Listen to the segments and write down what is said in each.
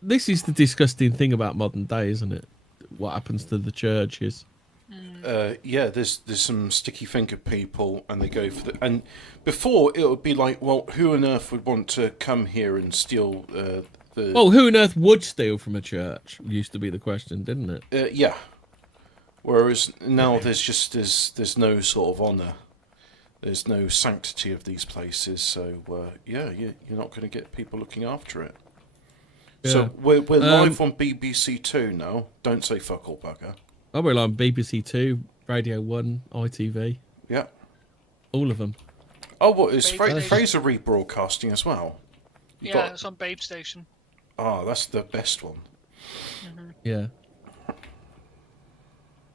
This is the disgusting thing about modern day, isn't it? What happens to the churches? Yeah, there's some sticky finger people, and they go for the. And before it would be like, well, who on earth would want to come here and steal the? Well, who on earth would steal from a church? Used to be the question, didn't it? Yeah. Whereas now there's no sort of honour. There's no sanctity of these places, so yeah, you're not going to get people looking after it. Yeah. So we're live on BBC Two now. Don't say fuck all, bugger. Oh, we're on BBC Two, Radio 1, ITV. Yeah. All of them. Oh, what is Babe Fraser rebroadcasting as well? Yeah, it's on Babe Station. Oh, that's the best one. Yeah.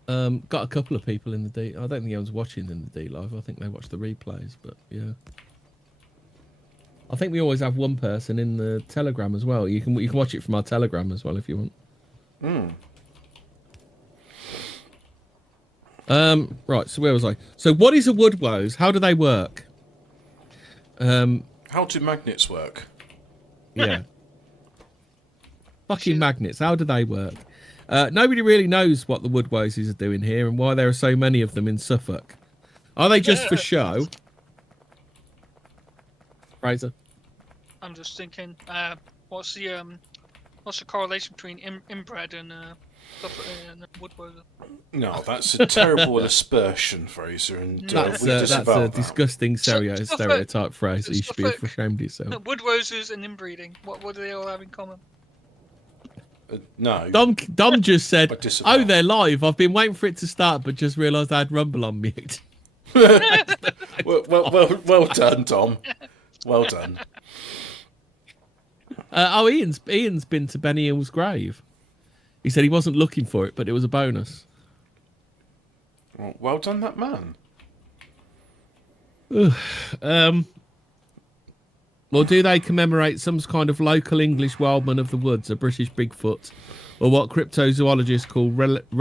Got a couple of people in the D. I don't think anyone's watching in the D Live. I think they watch the replays, but yeah. I think we always have one person in the Telegram as well. You can watch it from our Telegram as well if you want. Right, so where was I? So what is a Woodwose? How do they work? How do magnets work? Yeah. Fucking magnets. How do they work? Nobody really knows what the Woodwoses are doing here and why there are so many of them in Suffolk. Are they just for show? Fraser? I'm just thinking, what's the correlation between inbred and Woodwose? No, that's a terrible aspersion, Fraser, and That's we a disavow that. disgusting stereotype phrase. You should be ashamed of yourself. Woodwoses and inbreeding. What do they all have in common? No. Dom just said, I disavow. "Oh, they're live. I've been waiting for it to start, but just realised I had Rumble on mute." well done, Tom. Well done. Ian's been to Benny Hill's grave. He said he wasn't looking for it, but it was a bonus. Well done, that man. Or do they commemorate some kind of local English wildman of the woods, a British Bigfoot, or what cryptozoologists call relict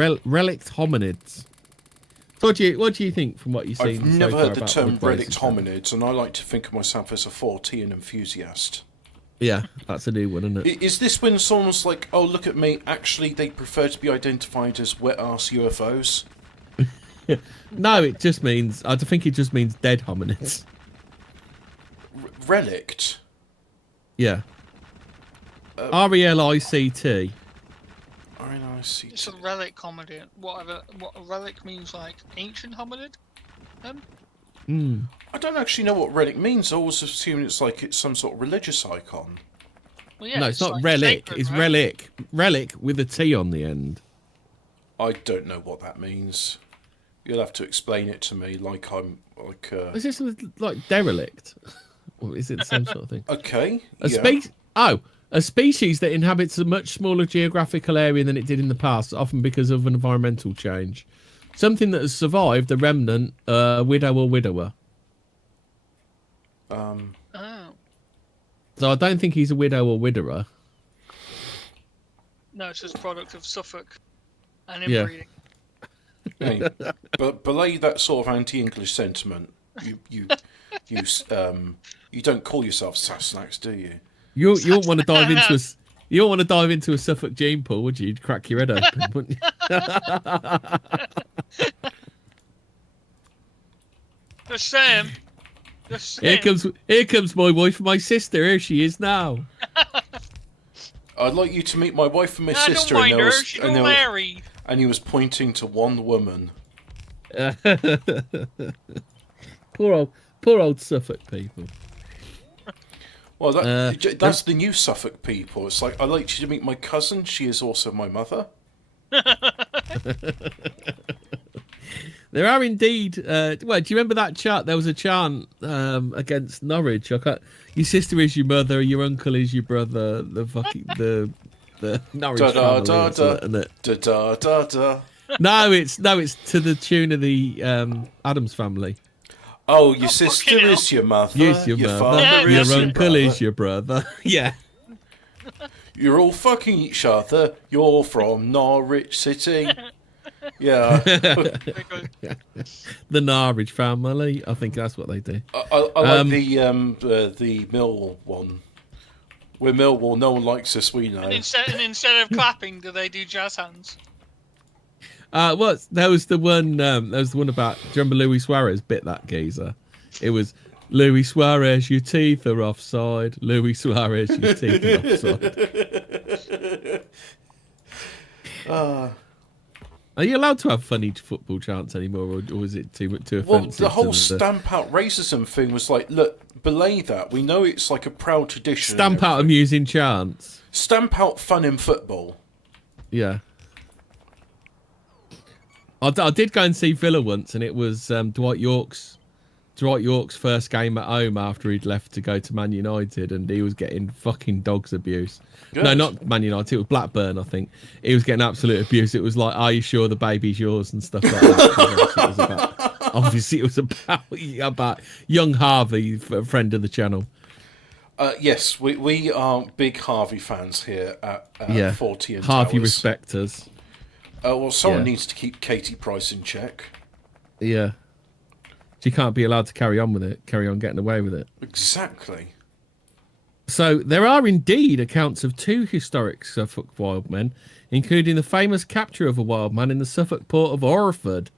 hominids? What do you think from what you've seen? I've so never far heard the about term Woodwose relict and stuff? hominids, and I like to think of myself as a Fortean enthusiast. Yeah, that's a new one, isn't it? Is this when someone's like, oh, look at me, actually they prefer to be identified as wet-ass UFOs? No, it just means, I think it just means dead hominids. Relict? Yeah. RELICT. It's a relic hominid. What a relic means, like ancient hominid. I don't actually know what relic means. I always assume it's some sort of religious icon. Well, yeah, No, it's not like relic. sacred, It's right? relic. Relic with a T on the end. I don't know what that means. You'll have to explain it to me like I'm like... Is this like derelict? Or is it the same sort of thing? Okay, A species that inhabits a much smaller geographical area than it did in the past, often because of an environmental change. Something that has survived a remnant, widow or widower. Oh. So I don't think he's a widow or widower. No, it's just product of Suffolk and Yeah. inbreeding. Hey, but belay that sort of anti-English sentiment. You don't call yourself Sassenachs, do you? You won't want to dive into you don't want to dive into a Suffolk gene pool, would you? You'd crack your head open, wouldn't you? Just saying. Here comes my wife and my sister. Here she is now. I'd like you to meet my wife and my I sister, don't mind her. was, She's not married. and he was pointing to one woman. Poor old Suffolk people. Well, that's the new Suffolk people. It's like, I'd like you to meet my cousin. She is also my mother. There are indeed. Well, do you remember that chant? There was a chant against Norwich. Your sister is your mother. Your uncle is your brother. The Norwich family. Isn't it? Da da da. No, it's to the tune of the Adams family. Oh, your sister is your mother. Yes, your mother. Father Your is uncle brother. is your brother. Yeah. You're all fucking each other. You're from Norwich City. Yeah. The Norwich family. I think that's what they do. I like the Mill one. We're Millwall. No one likes us. We know. And instead of clapping, do they do jazz hands? What? There was the one. There was the one about. Do you remember Luis Suarez bit that geezer? It was Luis Suarez, your teeth are offside. Luis Suarez, your teeth are offside. Are you allowed to have funny football chants anymore, or is it too offensive? Well, the whole stamp out racism thing was like, look, belay that. We know it's like a proud tradition. Stamp out amusing chants. Stamp out fun in football. Yeah. I did go and see Villa once, and it was Dwight York's first game at home after he'd left to go to Man United, and he was getting fucking dog's abuse. Good. No, not Man United, it was Blackburn, I think. He was getting absolute abuse. It was like, are you sure the baby's yours and stuff like that. Obviously, it was about young Harvey, a friend of the channel. Yes, we are big Harvey fans here at Fortean Harvey Towers. respect us. Well, someone needs to keep Katie Price in check. Yeah. She can't be allowed to carry on with it, carry on getting away with it. Exactly. So there are indeed accounts of 2 historic Suffolk wild men, including the famous capture of a wild man in the Suffolk port of Orford,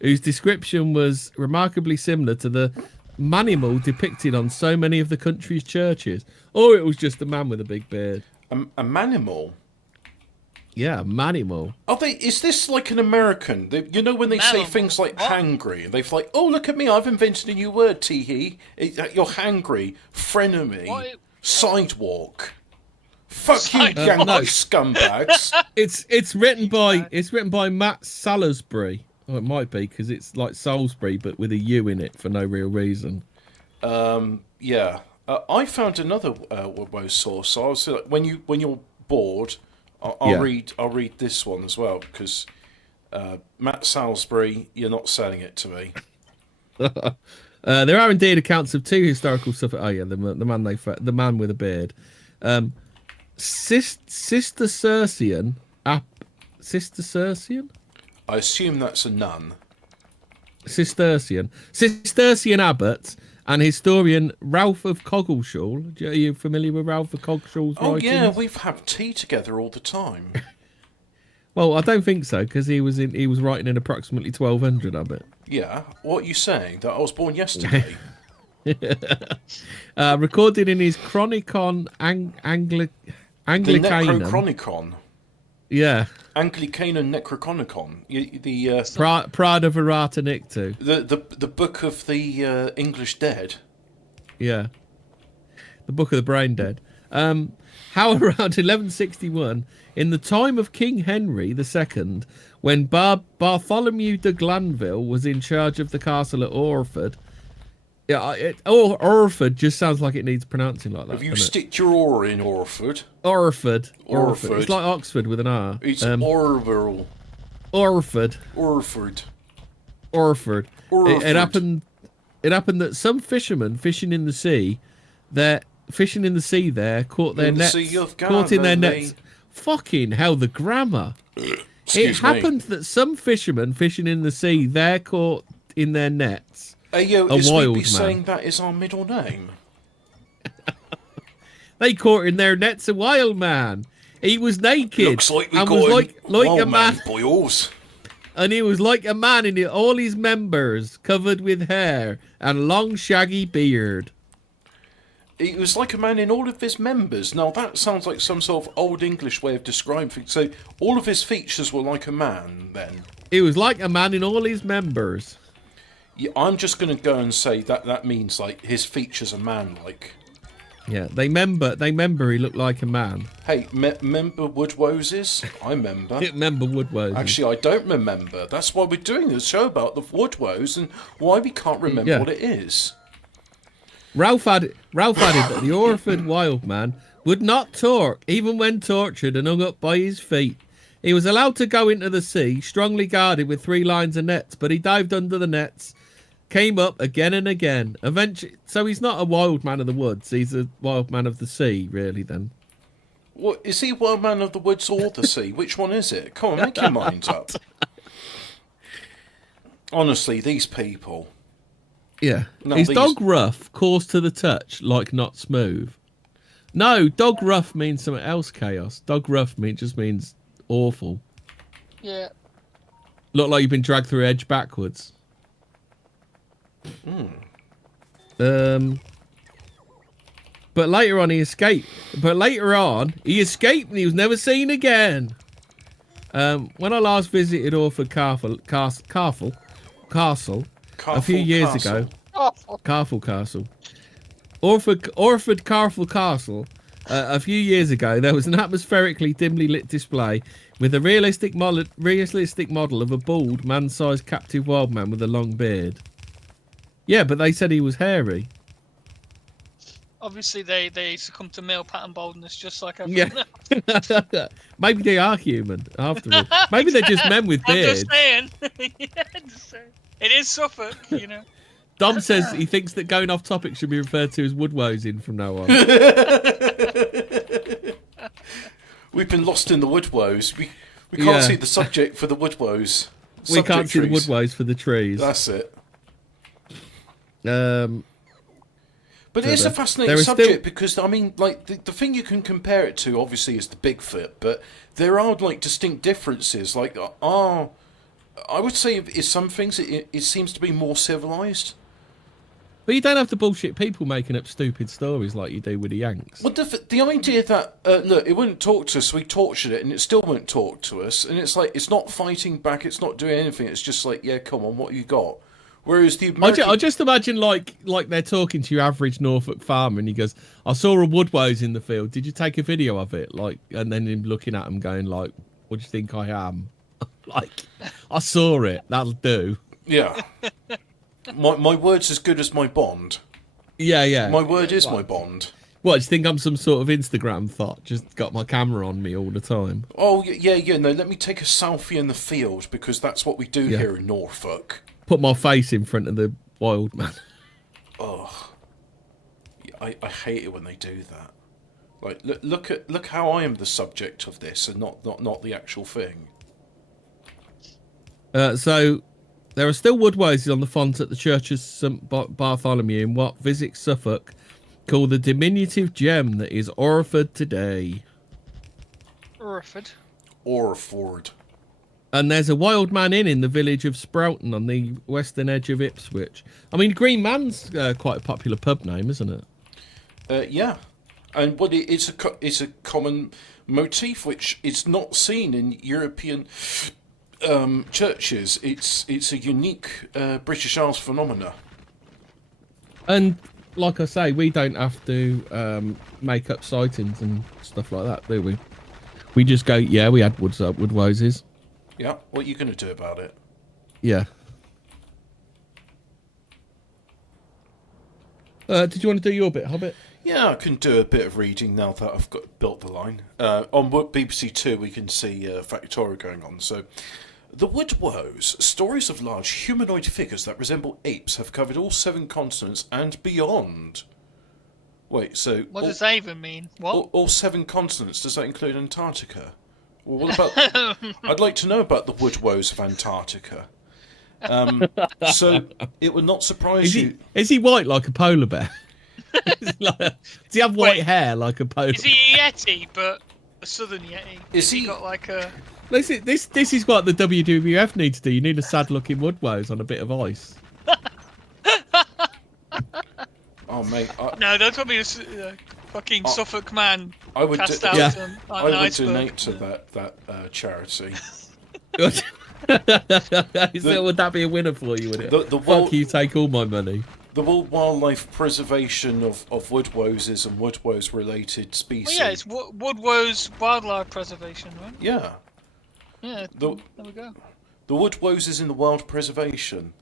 whose description was remarkably similar to the manimal depicted on so many of the country's churches. Or it was just a man with a big beard. A manimal? Yeah, manimal. Are they? Is this like an American? You know when they say things like hangry, and they're like, "Oh, look at me! I've invented a new word, tee-hee. You're hangry, frenemy, sidewalk. Fuck you, Yankee scumbags." It's written by Matt Salisbury. Oh, it might be because it's like Salisbury, but with a U in it for no real reason. Yeah. I found another Woodwose source. So I was like, when you're bored. I'll read this one as well because Matt Salisbury, you're not selling it to me. There are indeed accounts of 2 historical Suffolk. Oh yeah, the man with a beard, Cistercian. Cistercian. I assume that's a nun. Cistercian abbot and historian Ralph of Coggeshall. Are you familiar with Ralph of Coggeshall's writings? Yeah, we've had tea together all the time. Well, I don't think so because he was writing in approximately 1200 of it. Yeah, what are you saying? That I was born yesterday? Recorded in his Chronicon Anglicanum. The Necrochronicon. Yeah. Anglicanum Necrochronicon. Prada Verata Nictu. The book of the English dead. Yeah. The book of the brain dead. How around 1161, in the time of King Henry II, when Bartholomew de Glanville was in charge of the castle at Orford. Yeah, Orford just sounds like it needs pronouncing like that. Have you sticked your oar in Orford? Orford. It's like Oxford with an R. It's Orville. Orford. It happened that some fishermen fishing in the sea, caught their nets. Fucking hell, the grammar. It happened that some fishermen fishing in the sea there caught in their nets. Is we saying that is our middle name? They caught in their nets a wild man. He was naked. Looks like we and got was like a man, boys. And he was like a man in all his members, covered with hair and long shaggy beard. He was like a man in all of his members. Now that sounds like some sort of old English way of describing things. So all of his features were like a man then. He was like a man in all his members. Yeah, I'm just going to go and say that means like his features are man-like. Yeah, they member he looked like a man. Hey, remember Woodwoses? I remember. Remember Woodwose? Actually, I don't remember. That's why we're doing this show about the Woodwose and why we can't remember what it is. Ralph added that the Orford wild man would not talk, even when tortured and hung up by his feet. He was allowed to go into the sea, strongly guarded with 3 lines of nets, but he dived under the nets, came up again and again. Eventually, so he's not a wild man of the woods. He's a wild man of the sea, really. Then, what is he? Wild man of the woods or the sea? Which one is it? Come on, make your mind up. Honestly, these people. Yeah, his dog Rough, coarse to the touch, like not smooth. No, dog rough means something else, Chaos. Dog rough just means awful. Yeah. Look like you've been dragged through edge backwards. But later on he escaped. But later on he escaped and he was never seen again. When I last visited Orford Castle a few years ago. Carful Castle. Orford Carful Castle. A few years ago, there was an atmospherically dimly lit display with a realistic model of a bald, man-sized captive wild man with a long beard. Yeah, but they said he was hairy. Obviously, they succumb to male pattern baldness just like everyone else. Maybe they are human, after all. Maybe they're just men with beards. I'm just saying. It is Suffolk, you know. Dom says he thinks that going off topic should be referred to as Woodwose from now on. We've been lost in the Woodwose. We can't see the subject for the Woodwose. We can't see the Woodwose for the trees. That's it. But it is a fascinating subject because, I mean, like, the thing you can compare it to, obviously, is the Bigfoot, but there are, like, distinct differences. Like, I would say in some things it seems to be more civilized. But you don't have to bullshit people making up stupid stories like you do with the Yanks. Well, the idea that, look, it wouldn't talk to us, so we tortured it, and it still won't talk to us, and it's like, it's not fighting back, it's not doing anything, it's just like, yeah, come on, what have you got? Whereas the American... I just imagine like they're talking to your average Norfolk farmer, and he goes, "I saw a Woodwose in the field. Did you take a video of it?" Like, and then him looking at him, going like, "What do you think I am?" Like, I saw it. That'll do. Yeah. My word's as good as my bond. Yeah. My word is my bond. What, do you think I'm some sort of Instagram thought? Just got my camera on me all the time. Oh yeah. No, let me take a selfie in the field because that's what we do here in Norfolk. Put my face in front of the wild man. Oh, I hate it when they do that. Like, look how I am the subject of this, and not the actual thing. So, there are still Woodwoses on the font at the Church of St Bartholomew in what Visits Suffolk call the diminutive gem that is Orford today. Orford. And there's a Wild Man Inn in the village of Sproughton on the western edge of Ipswich. I mean, Green Man's quite a popular pub name, isn't it? Yeah, and what it's a common motif which is not seen in European churches. It's a unique British Isles phenomena. And like I say, we don't have to make up sightings and stuff like that, do we? We just go, yeah, we had Woodwoses. Yeah, what are you going to do about it? Yeah. Did you want to do your bit, Hobbit? Yeah, I can do a bit of reading now that I've built the line. On BBC Two, we can see Factorio going on. So, the Woodwose, stories of large humanoid figures that resemble apes, have covered all 7 continents and beyond. Wait, so... What does that even mean? What? All 7 continents, does that include Antarctica? Well, what about... I'd like to know about the Woodwose of Antarctica. So, it would not surprise you... Is he white like a polar bear? Does he have white hair like a polar bear? Is he a Yeti, but a southern Yeti? Is he got like a... This is what the WWF needs to do. You need a sad-looking Woodwose on a bit of ice. Oh, mate. No, don't tell me a fucking Suffolk man I would cast do, out yeah. on I an would iceberg. donate to that charity. Would that be a winner for you, would it? Fuck you, take all my money. The World Wildlife Preservation of Woodwoses and Woodwose-related species. Well, yeah, it's Woodwose Wildlife Preservation, right? Yeah. Yeah, there we go. The Woodwoses in the Wild Preservation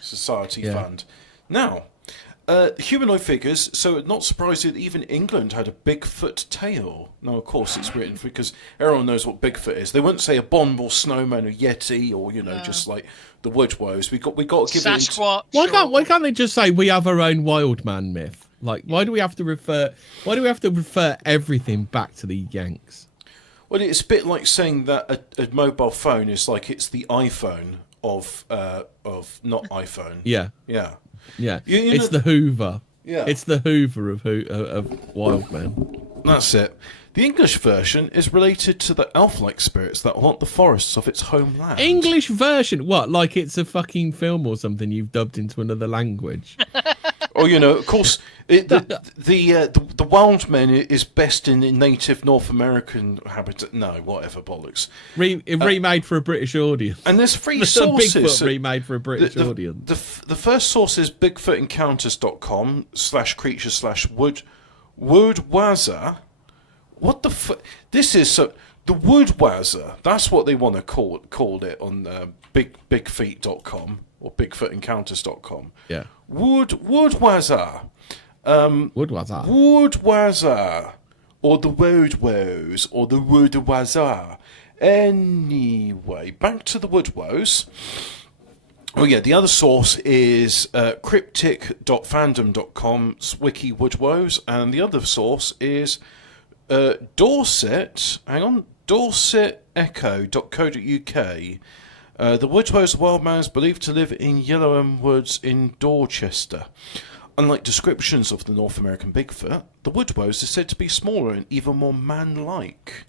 Society Fund. Now, humanoid figures, so not surprising that even England had a Bigfoot tale. Now, of course, it's written because everyone knows what Bigfoot is. They wouldn't say a abominable snowman or Yeti or, just like the Woodwose. We got to give Sasquatch. It... Why can't they just say we have our own wild man myth? Like, why do we have to refer everything back to the Yanks? Well, it's a bit like saying that a mobile phone is like it's the iPhone of not iPhone. Yeah. Yeah. Yeah, You it's know, the Hoover. Yeah. It's the Hoover of wild men. That's it. The English version is related to the elf-like spirits that haunt the forests of its homeland. English version? What? Like it's a fucking film or something you've dubbed into another language? Oh, of course, the wild men is best in native North American habitat. No, whatever bollocks. Remade for a British audience. And there's three sources. Bigfoot remade for a British audience. The first source is bigfootencounters.com/Woodwazza. What the fuck? This is the Woodwazza. That's what they want to call it on bigfeet.com or bigfootencounters.com. Yeah. Woodwazza. Woodwazza. Or the Woodwose, or the Woodwazza. Anyway, back to the Woodwose. Oh yeah, the other source is cryptic.fandom.com's wiki Woodwose, and the other source is dorsetecho.co.uk. The Woodwose wild man is believed to live in Yellowham Woods in Dorchester. Unlike descriptions of the North American Bigfoot, the Woodwose is said to be smaller and even more man-like,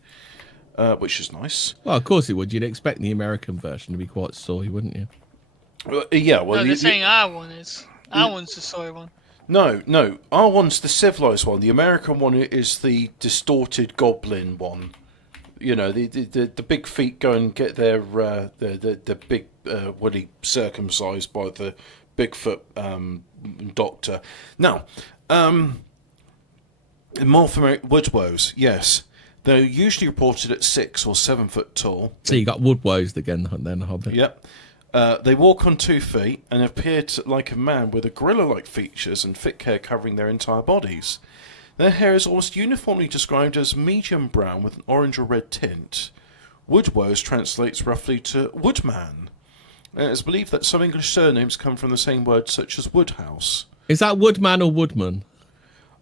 which is nice. Well, of course it would. You'd expect the American version to be quite soy, wouldn't you? Yeah, well... No, they're saying our one is. Our one's the soy one. No. Our one's the civilized one. The American one is the distorted goblin one. The big feet go and get their the big woolly circumcised by the Bigfoot doctor. Now, North American Woodwose, yes, they're usually reported at 6 or 7 foot tall. So you got Woodwose again, then, Hobbit. Yep. They walk on 2 feet and appear like a man with a gorilla-like features and thick hair covering their entire bodies. Their hair is almost uniformly described as medium brown with an orange or red tint. Woodwose translates roughly to woodman. It is believed that some English surnames come from the same word, such as Woodhouse. Is that Woodman or Woodman?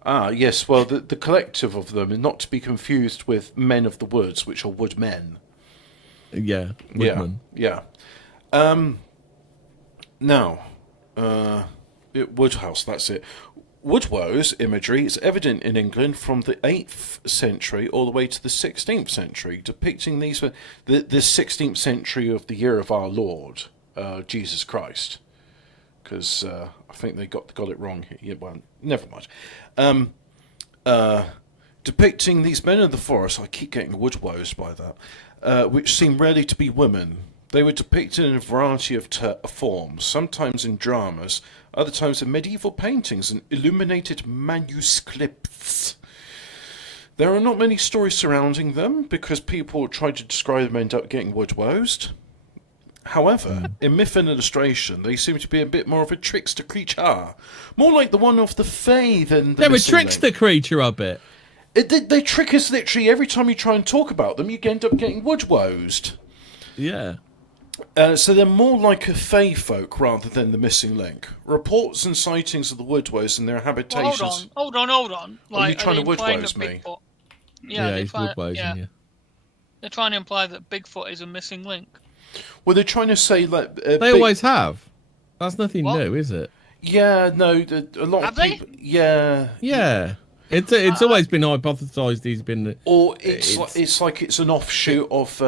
Ah, yes. Well, the collective of them is not to be confused with Men of the Woods, which are woodmen. Yeah, Woodman. Yeah. Woodhouse, that's it. Woodwose imagery is evident in England from the 8th century all the way to the 16th century, depicting the 16th century of the year of our Lord, Jesus Christ. Because I think they got it wrong here. Yeah, well, never mind. Depicting these men of the forest, I keep getting Woodwose by that, which seem rarely to be women. They were depicted in a variety of forms, sometimes in dramas, other times in medieval paintings and illuminated manuscripts. There are not many stories surrounding them, because people try to describe them and end up getting Woodwosed. However, in myth and illustration, they seem to be a bit more of a trickster creature. More like the one of the Fae than the They're a trickster creature, a bit. They trick us literally every time you try and talk about them, you end up getting Woodwosed. Yeah. So they're more like a Fae folk rather than the missing link. Reports and sightings of the Woodwose and their habitations... Well, hold on. Are you trying to Woodwose me? Yeah, he's Woodwosing you. They're trying to imply that Bigfoot is a missing link. Well, they're trying to say... like they always have. That's nothing new, is it? Yeah, no, a lot of people... Yeah. Yeah. It's always been hypothesised he's been... Or it's like it's an offshoot of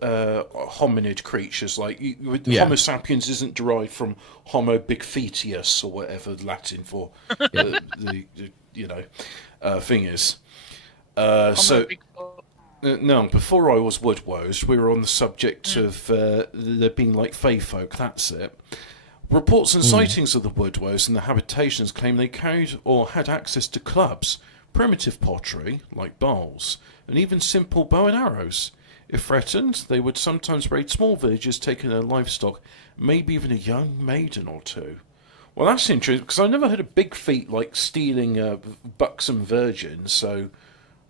hominid creatures. Like Homo sapiens isn't derived from Homo bigfeetius or whatever Latin for the thing is. No, before I was Woodwose, we were on the subject of there being like Fae folk. That's it. Reports and sightings of the Woodwose and the habitations claim they carried or had access to clubs, primitive pottery like bowls, and even simple bow and arrows. If threatened, they would sometimes raid small villages, taking their livestock, maybe even a young maiden or two. Well, that's interesting, because I never heard of big feet like stealing buxom virgins, so...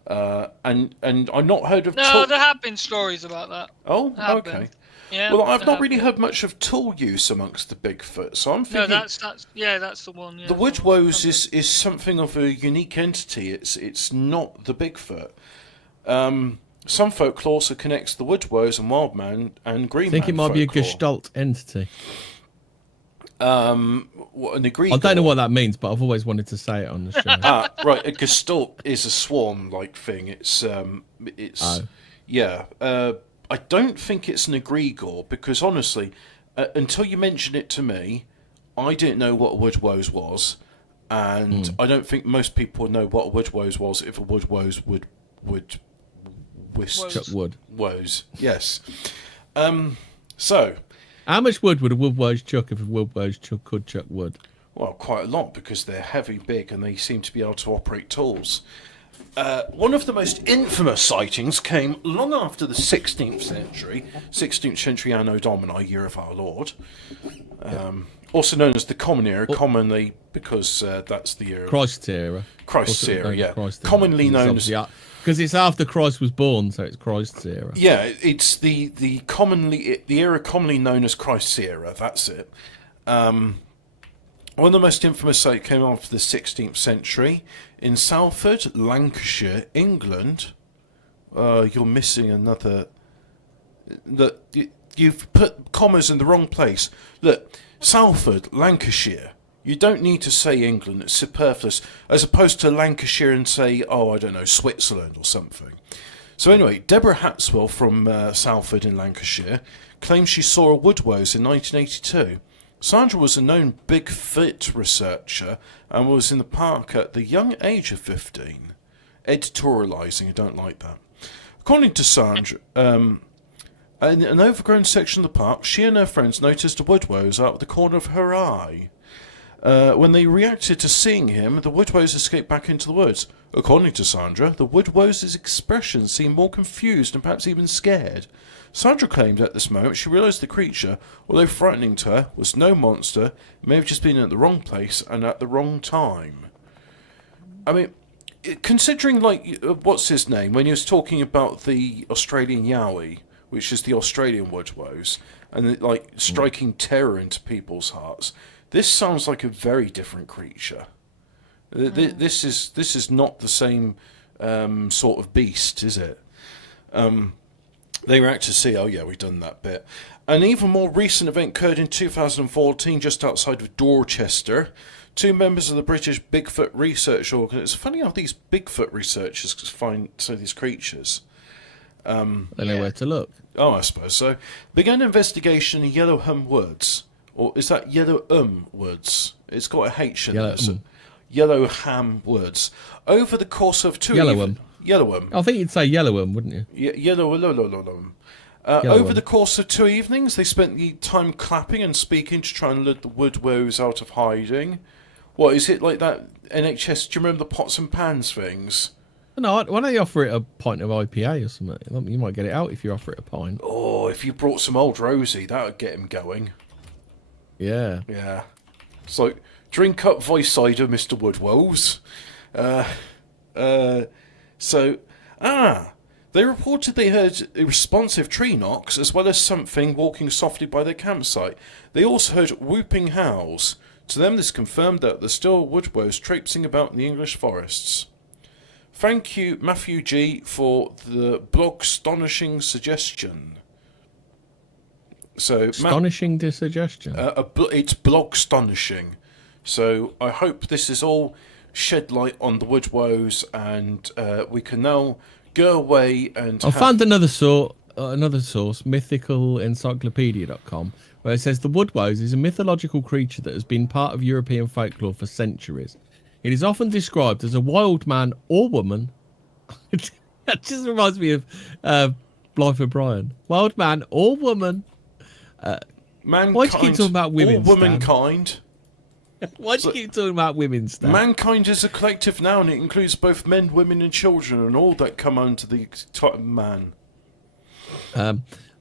and I've not heard of... No, there have been stories about that. Oh, okay. Yeah, well, I've not really heard much of tool use amongst the Bigfoot, so I'm thinking... No, that's the one. Yeah, the Woodwose is something of a unique entity. It's not the Bigfoot. Some folklore also connects the Woodwose and Wildman and Greenman. I think it might be a Gestalt entity. What, an egregore? I don't know what that means, but I've always wanted to say it on the show. Right. A gestalt is a swarm-like thing. It's yeah. I don't think it's an egregore because honestly, until you mentioned it to me, I didn't know what a Woodwose was, and I don't think most people know what a Woodwose was if a Woodwose would Chuck wood. Wose. Yes. So. How much wood would a Woodwose chuck if a Woodwose could chuck wood? Well, quite a lot because they're heavy, big, and they seem to be able to operate tools. One of the most infamous sightings came long after the 16th century Anno Domini, Year of Our Lord, also known as the Common Era, commonly because that's the year of Christ's era. Christ's era, yeah. Christ era. Commonly known as... Because it's after Christ was born, so it's Christ's era. Yeah, it's the era commonly known as Christ's era, that's it. One of the most infamous sites came after the 16th century in Salford, Lancashire, England. You're missing another. You've put commas in the wrong place. Look, Salford, Lancashire. You don't need to say England. It's superfluous, as opposed to Lancashire and say, oh, I don't know, Switzerland or something. So anyway, Deborah Hatswell from Salford in Lancashire claims she saw a Woodwose in 1982. Sandra was a known Bigfoot researcher and was in the park at the young age of 15. Editorialising, I don't like that. According to Sandra, in an overgrown section of the park, she and her friends noticed a Woodwose out of the corner of her eye. When they reacted to seeing him, the Woodwose escaped back into the woods. According to Sandra, the Woodwose's expression seemed more confused and perhaps even scared. Sandra claimed at this moment she realised the creature, although frightening to her, was no monster, it may have just been at the wrong place and at the wrong time. I mean, considering, like, what's his name, when he was talking about the Australian Yowie, which is the Australian Woodwose, and, like, striking terror into people's hearts, this sounds like a very different creature. This is not the same sort of beast, is it? They were to see, oh yeah, we've done that bit. An even more recent event occurred in 2014 just outside of Dorchester. Two members of the British Bigfoot Research Organisation. It's funny how these Bigfoot researchers find some of these creatures. They know where to look. Oh, I suppose so. Began an investigation in Yellowham Woods. Or is that Yellowham Woods? It's got a H in there. So Yellowham Woods. Over the course of 2 Yellowham. Yellowham. I think you'd say Yellowham, wouldn't you? Yellowham. Over the course of 2 evenings, they spent the time clapping and speaking to try and lure the Woodwose out of hiding. What, is it like that NHS, do you remember the pots and pans things? No, why don't you offer it a pint of IPA or something? You might get it out if you offer it a pint. Oh, if you brought some Old Rosie, that would get him going. Yeah. Yeah. It's like, drink up voice cider, Mr. Woodwose. They reported they heard responsive tree knocks as well as something walking softly by their campsite. They also heard whooping howls. To them, this confirmed that there's still Woodwose traipsing about in the English forests. Thank you, Matthew G, for the blog astonishing suggestion. So, astonishing suggestion. It's blog astonishing. So I hope this is all shed light on the Woodwose, and we can now go away and. I found another source, mythicalencyclopedia.com, where it says the Woodwose is a mythological creature that has been part of European folklore for centuries. It is often described as a wild man or woman. That just reminds me of Blythe O'Brien. Wild man or woman. Mankind. Why do you keep talking about women? Or womankind. Why do you keep talking about women, Stan? Mankind is a collective noun. It includes both men, women, and children, and all that come under the type of man.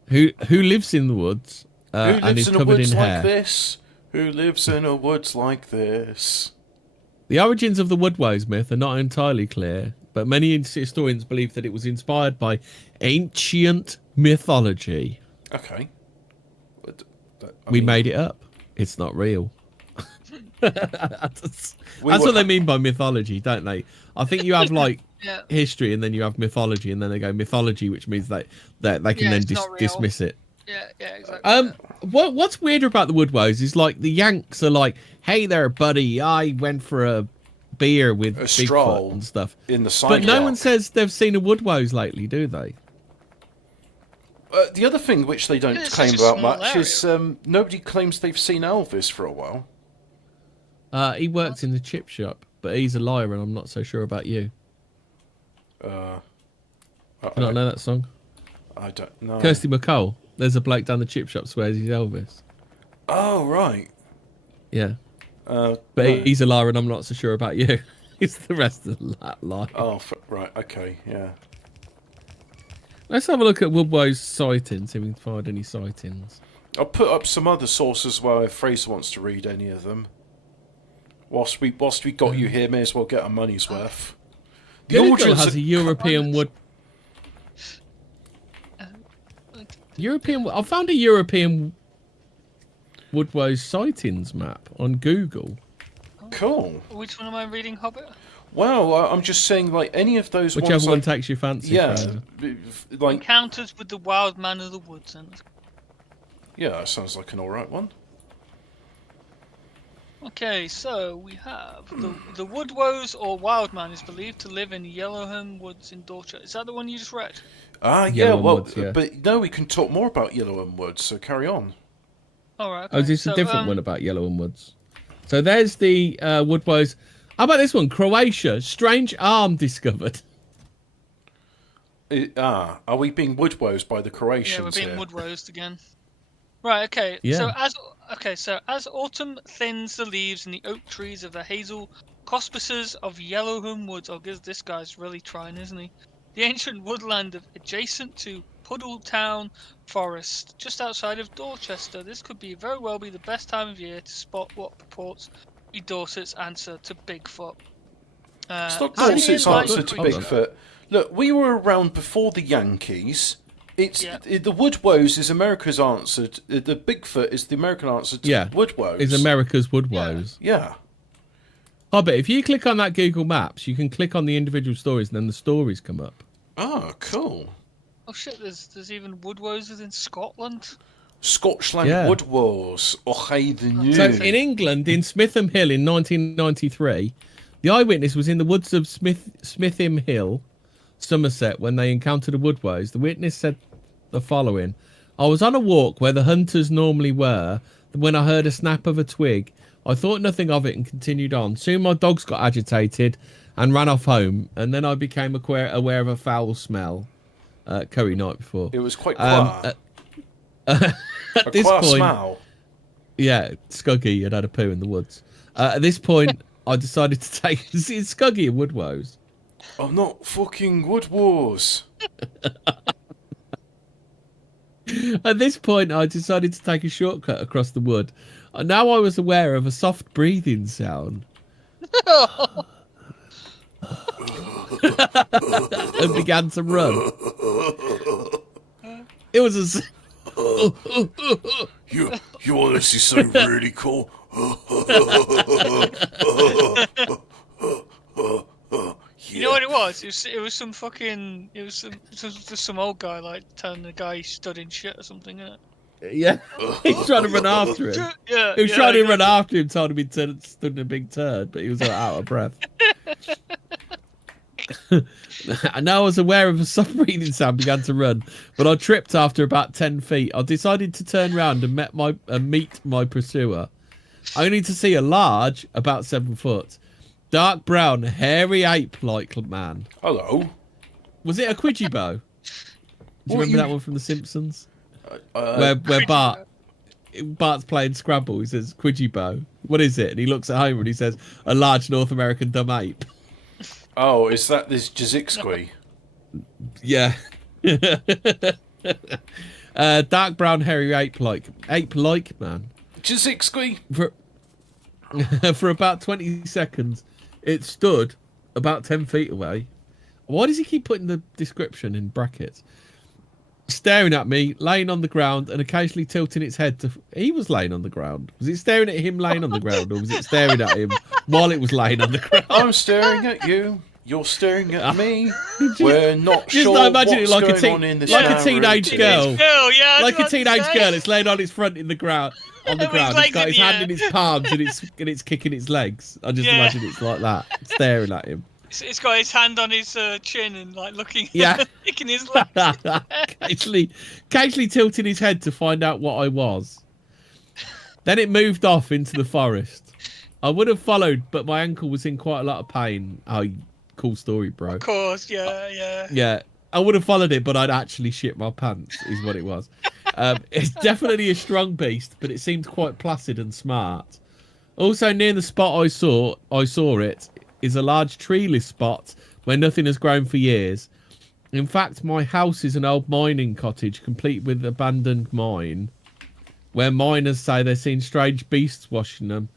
Who lives in the woods and is covered in hair. Who lives in a woods like this? The origins of the Woodwose myth are not entirely clear, but many historians believe that it was inspired by ancient mythology. Okay. We made it up. It's not real. That's what they mean by mythology, don't they? I think you have like history, and then you have mythology, and then they go mythology, which means that they can then dismiss it. Yeah, exactly. What's weirder about the Woodwose is like the Yanks are like, "Hey there, buddy, I went for a beer with A Bigfoot stroll and stuff." in the sidewalk. But no one says they've seen a Woodwose lately, do they? The other thing which they don't claim about much is nobody claims they've seen Elvis for a while. He works in the chip shop, but he's a liar, and I'm not so sure about you. Do you not know that song? I don't know. Kirsty McCall. There's a bloke down the chip shop swears he's Elvis. Oh, right. Yeah. But no. He's a liar, and I'm not so sure about you. It's the rest of that lie. Oh, right. Okay, yeah. Let's have a look at Woodwose sightings, see if we can find any sightings. I'll put up some other sources where if Fraser wants to read any of them. Whilst we got you here, may as well get our money's worth. The Google has a European I found a European Woodwose sightings map on Google. Cool. Which one am I reading, Hobbit? Well, I'm just saying, like, any of those Whichever ones, one like, takes your fancy. Yeah. Like, Encounters with the wild man of the woods. Yeah, that sounds like an alright one. Okay, so we have the Woodwose or wild man is believed to live in Yellowham Woods in Dorset. Is that the one you just read? Yeah, Woods, yeah. But no, we can talk more about Yellowham Woods, so carry on. Alright. Okay. Oh, this is a different one about Yellowham Woods. So there's the Woodwose. How about this one? Croatia, strange arm discovered. Are we being Woodwosed by the Croatians? Yeah, we're being Woodwosed again. Right. Okay. Yeah. So as autumn thins the leaves in the oak trees of the hazel coppices of Yellowham Woods. Oh, this guy's really trying, isn't he? The ancient woodland adjacent to Puddletown Forest, just outside of Dorchester. This could very well be the best time of year to spot what purports to be Dorset's answer to Bigfoot. It's not Dorset's answer to Bigfoot. Look, we were around before the Yankees. The Woodwose is America's answer. The Bigfoot is the American answer to Woodwose. It's America's Woodwose. Yeah. Hobbit, if you click on that Google Maps, you can click on the individual stories, and then the stories come up. Oh, cool. Oh shit! There's even Woodwoses in Scotland. Scotland Woodwose. So in England, in Smitham Hill in 1993, the eyewitness was in the woods of Smitham Hill, Somerset, when they encountered a Woodwose. The witness said the following: "I was on a walk where the hunters normally were when I heard a snap of a twig. I thought nothing of it and continued on. Soon my dogs got agitated and ran off home, and then I became aware of a foul smell." Curry night before. It was quite quiet. At this point, smell. Yeah, Scuggy had a poo in the woods. At this point, I decided to take... Is Scuggy and Woodwose? I'm not fucking Woodwose. At this point, I decided to take a shortcut across the wood. Now I was aware of a soft breathing sound. And began to run. It was a... You want to see something really cool? You know what it was? It was some fucking... It was just some old guy, like, telling the guy he stood in shit or something, innit? Yeah. He's trying to run after him. Yeah, he was trying to run after him, told him he'd stood in a big turd, but he was out of breath. And now I was aware of a soft breathing sound, began to run, but I tripped after about 10 feet. I decided to turn round and meet my pursuer, only to see a large, about 7 foot, dark brown, hairy ape-like man. Hello. Was it a Quidgy-bow? Do you remember that one from The Simpsons? Where Bart's playing Scrabble, he says, Quidgy-bow, what is it? And he looks at Homer and he says, a large North American dumb ape. Oh, is that this Jazixqui? Yeah. Dark brown, hairy ape-like man. Jazixqui? For about 20 seconds, it stood about 10 feet away. Why does he keep putting the description in brackets? Staring at me, laying on the ground, and occasionally tilting its head to... He was laying on the ground. Was it staring at him laying on the ground, or was it staring at him while it was laying on the ground? I'm staring at you. You're staring at me. We're not Just sure imagine what's it like going on in this like a narrative. teenage girl. Yeah, Like a teenage girl, it's laying on its front in the ground. On the With his ground, it's legs got in his the hand air. in its palms and it's kicking its legs. I just Yeah. imagine it's like that, staring at him. It's got his hand on his chin and like looking, Yeah. kicking his legs. occasionally tilting his head to find out what I was. Then it moved off into the forest. I would have followed, but my ankle was in quite a lot of pain. Oh, cool story, bro. Of course, yeah. Yeah, I would have followed it, but I'd actually shit my pants, is what it was. It's definitely a strong beast, but it seemed quite placid and smart. Also, near the spot I saw it is a large treeless spot where nothing has grown for years. In fact, my house is an old mining cottage, complete with abandoned mine, where miners say they've seen strange beasts watching them,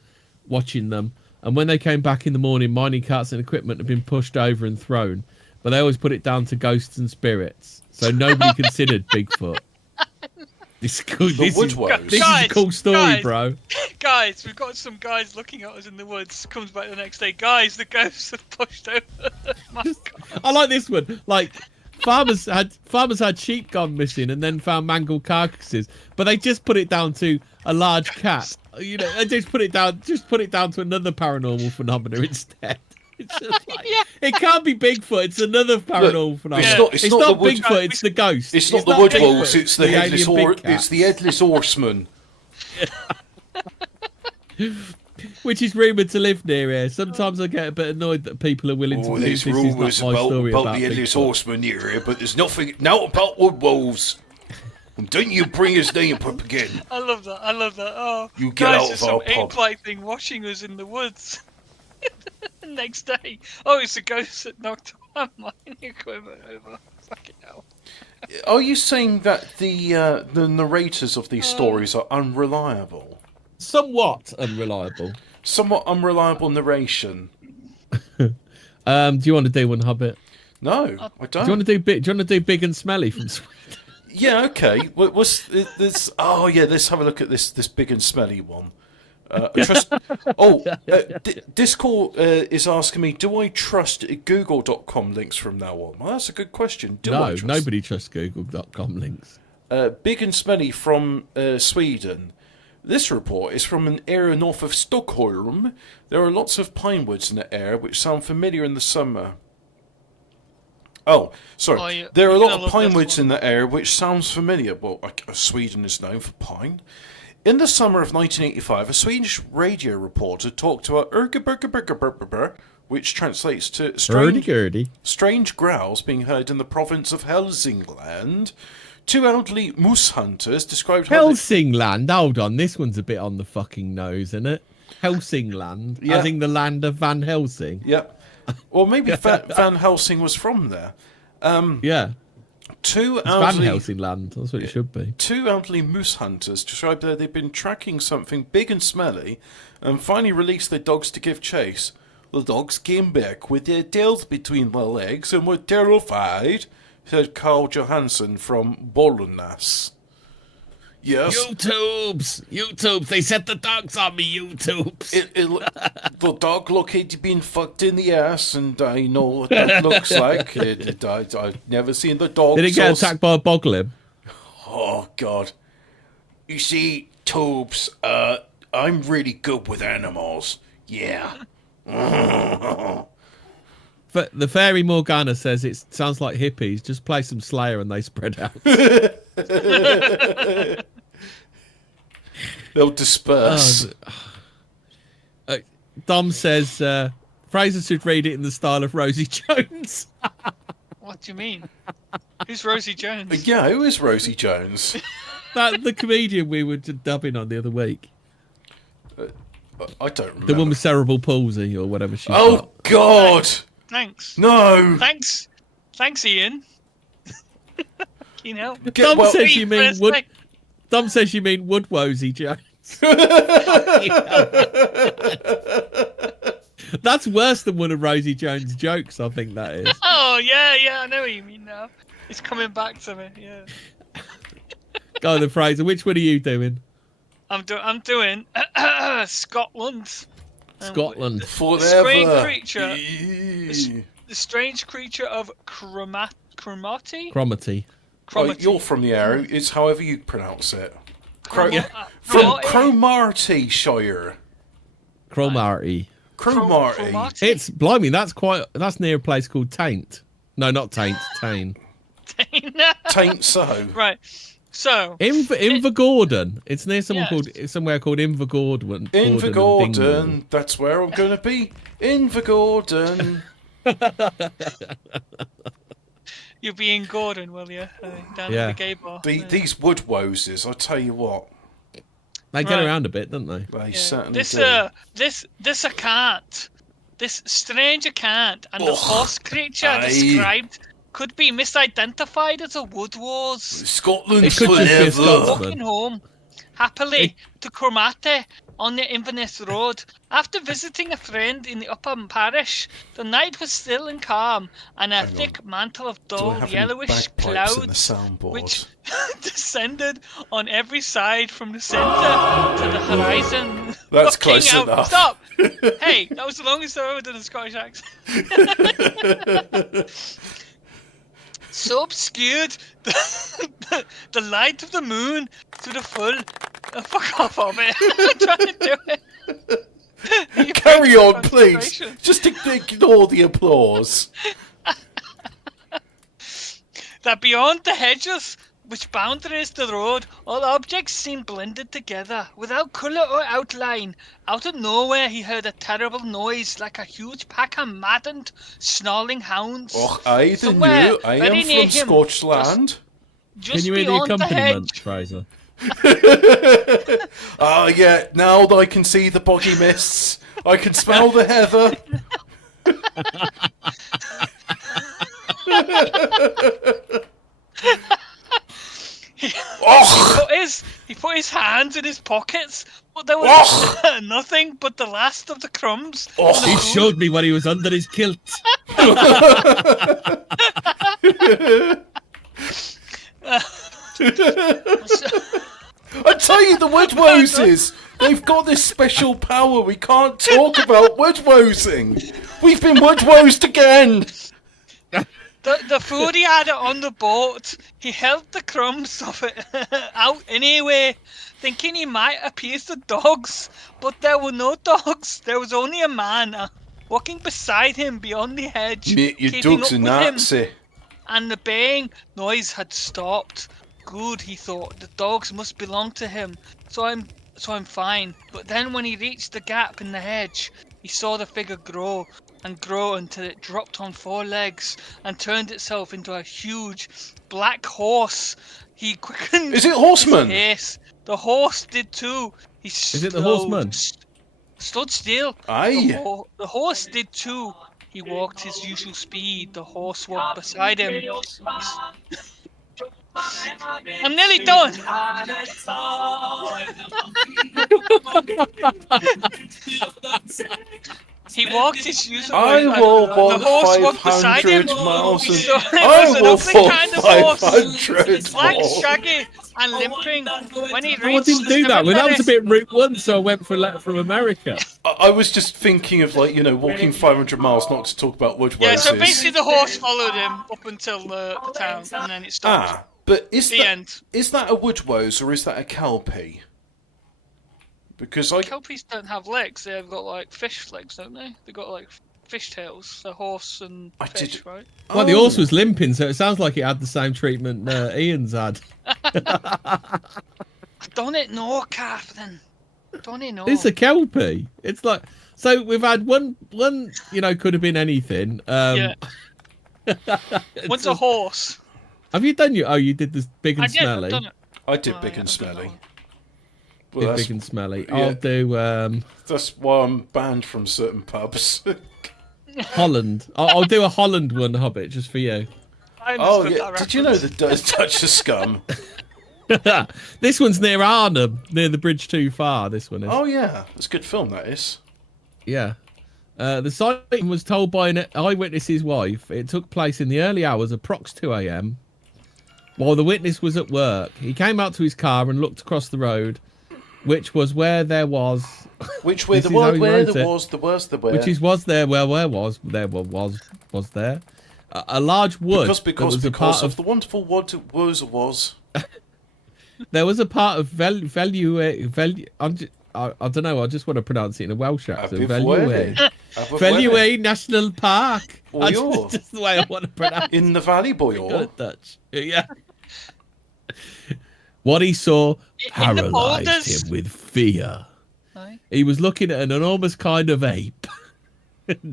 and when they came back in the morning, mining carts and equipment have been pushed over and thrown, but they always put it down to ghosts and spirits, so nobody considered Bigfoot. This is cool. This is a cool story, bro. Guys, we've got some guys looking at us in the woods. Comes back the next day. Guys, the ghosts have pushed over. My God. I like this one. Like, farmers had sheep gone missing and then found mangled carcasses, but they just put it down to a large cat. You know, they just put it down to another paranormal phenomena instead. It's just like, it can't be Bigfoot. It's another paranormal phenomenon. It's not the Bigfoot. It's the ghost. It's not the Woodwose. It's the headless alien It's the headless horseman. Which is rumoured to live near here. Sometimes I get a bit annoyed that people are willing to believe there's this is not rumours my story about about the headless Bigfoot. horseman near here, but there's nothing about Woodwose. And don't you bring his name up again. I love that. Oh, You get guys, out there's of our some pub. ape-like thing watching us in the woods. Next day, oh, it's a ghost that knocked my mining equipment over. Fucking hell. Are you saying that the narrators of these stories are unreliable? Somewhat unreliable. Somewhat unreliable narration. Do you want to do one, Hobbit? No, I don't. Do you want to do big and smelly from Sweden? Yeah, okay. What's this? Oh, yeah. Let's have a look at this big and smelly one. Discord is asking me, do I trust Google.com links from now on? Well, that's a good question. Nobody trusts Google.com links. Big and smelly from Sweden. This report is from an area north of Stockholm. There are lots of pine woods in the air which sound familiar in the summer. Oh, sorry. There are a lot of pine woods in the air which sounds familiar. Well, Sweden is known for pine. In the summer of 1985, a Swedish radio reporter talked to a Ergebergebergeberber, which translates to strange growls being heard in the province of Hälsingland. Two elderly moose hunters described how Hälsingland? Hold on, this one's a bit on the fucking nose, isn't it? Hälsingland, as in the land of Van Helsing. Yep. Well, maybe Van Helsing was from there. Yeah. Van Helsing land. That's what it should be. Two elderly moose hunters described that they'd been tracking something big and smelly and finally released their dogs to give chase. The dogs came back with their tails between their legs and were terrified, said Carl Johansson from Bollnäs. Yes. YouTubes. They set the dogs on me, YouTubes. The dog looked he'd been fucked in the ass, and I know what that looks like. I've never seen the dog. Did it get attacked by a boglin? Oh, God. You see, Tubes, I'm really good with animals. Yeah. But the fairy Morgana says it sounds like hippies. Just play some Slayer and they spread out. They'll disperse. Dom says Fraser should read it in the style of Rosie Jones. What do you mean? Who's Rosie Jones? Yeah, who is Rosie Jones? The comedian we were dubbing on the other week. I don't remember. The one with cerebral palsy or whatever she's Oh, got. God! Thanks. No! Thanks, Ian. Dom says you mean Dom says you mean Woodwose Jones. That's worse than one of Rosie Jones' jokes, I think that is. Oh, yeah, I know what you mean now. It's coming back to me, yeah. Go on, Fraser. Which one are you doing? I'm doing Scotland. Scotland. Forever. Strange creature. The strange creature of Cromarty? Oh, you're from the area. It's however you pronounce it. From Cromarty. Cromarty Shire. Cromarty. Cromarty. It's blimey. That's near a place called Taint. No, not Taint. Tain. Taint so. Right. So Invergordon. It's near somewhere called Invergordon. Invergordon. That's where I'm going to be. Invergordon. You'll be in Gordon, will you? Down at the gay bar. These Woodwoses, I tell you what. They get around a bit, don't they? They certainly do. This account, this strange account, and the horse creature described could be misidentified as a Woodwose. Scotland forever. Walking home happily to Cromarty on the Inverness Road. After visiting a friend in the upper parish, the night was still and calm, and a thick mantle of dull yellowish clouds which descended on every side from the centre to the horizon. That's close enough. Stop! Hey, that was the longest I've ever done a Scottish accent. So obscured the light of the moon to the full. Oh, fuck off of it. I'm trying to do it. Carry on, please. Just ignore the applause. That beyond the hedges, which boundaries the road, all objects seemed blended together, without colour or outline. Out of nowhere he heard a terrible noise, like a huge pack of maddened, snarling hounds. Oh, I knew. I am from Scotland. Can you hear the accompaniment, Fraser? Ah, yeah, now that I can see the boggy mists, I can smell the heather. He put his hands in his pockets, but there was nothing but the last of the crumbs. He showed me what he was under his kilt. I tell you, the Woodwoses, they've got this special power. We can't talk about Woodwosing. We've been Woodwosed again. The food he had on the boat, he held the crumbs of it out anyway, thinking he might appease the dogs, but there were no dogs. There was only a man walking beside him beyond the hedge. Mate, your dog's a Nazi. And the baying noise had stopped. Good, he thought. The dogs must belong to him, so I'm fine. But then when he reached the gap in the hedge, he saw the figure grow and grow until it dropped on 4 legs and turned itself into a huge black horse. He quickened. Is it Horseman? Yes, the horse did too. Is it the Horseman? Stood still. Aye. The horse did too. He walked his usual speed. The horse walked beside him. I'm nearly done. He walked his usual. I will walk 500 miles. I will walk 500 It's like shaggy and limping. When he I didn't do that. Well, that was a bit Route 1, so I went for a letter from America. I was just thinking of, like, you know, walking 500 miles, not to talk about Woodwoses. Yeah, so basically the horse followed him up until the town, and then it stopped. But is end. Is that a Woodwose or is that a Kelpie? Because Kelpies don't have legs. They've got like fish legs, don't they? They've got like fish tails. The horse and fish, right? Well, the horse was limping, so it sounds like it had the same treatment Ian's had. I don't know, Captain. Don't know. It's a Kelpie. It's like, so we've had one. You know, could have been anything. Yeah. One's a horse. Have you done your? Oh, you did this big and smelly. I did big and smelly. Well, big and smelly. Yeah. I'll do. That's why I'm banned from certain pubs. Holland. I'll do a Holland one, Hobbit, just for you. Oh yeah. Did you know the Dutch are scum? This one's near Arnhem, near the bridge too far. This one is. Oh yeah, it's a good film. That is. Yeah. The sighting was told by an eyewitness's wife. It took place in the early hours, approx 2 a.m. While the witness was at work. He came out to his car and looked across the road. which was where there was. Which way This the is how world he where wrote there it. was the where. Which is was there where was there. A large wood. Because of the wonderful Woodwose was. There was a part of value. I don't know. I just want to pronounce it in a Welsh accent. Value National Park. That's just the way I want to pronounce it. In the Valley, boy. Dutch. Yeah. What he saw paralyzed him with fear. Aye. He was looking at an enormous kind of ape.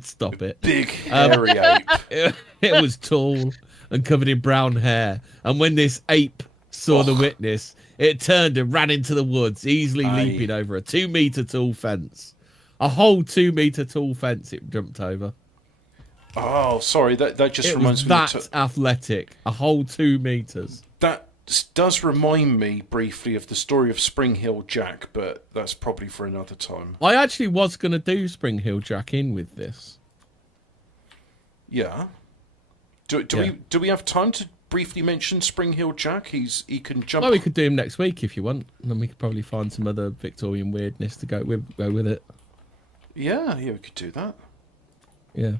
Stop it. Big hairy ape. It was tall and covered in brown hair. And when this ape saw the witness, it turned and ran into the woods, easily leaping over a 2-meter tall fence. A whole 2-meter tall fence it jumped over. Oh, sorry. That just It reminds was me. that athletic. A whole 2 meters. That does remind me briefly of the story of Spring Hill Jack, but that's probably for another time. I actually was going to do Spring Hill Jack in with this. Yeah. Do we have time to briefly mention Spring Hill Jack? He can jump. Well, we could do him next week if you want, and then we could probably find some other Victorian weirdness to go with it. Yeah, we could do that. Yeah.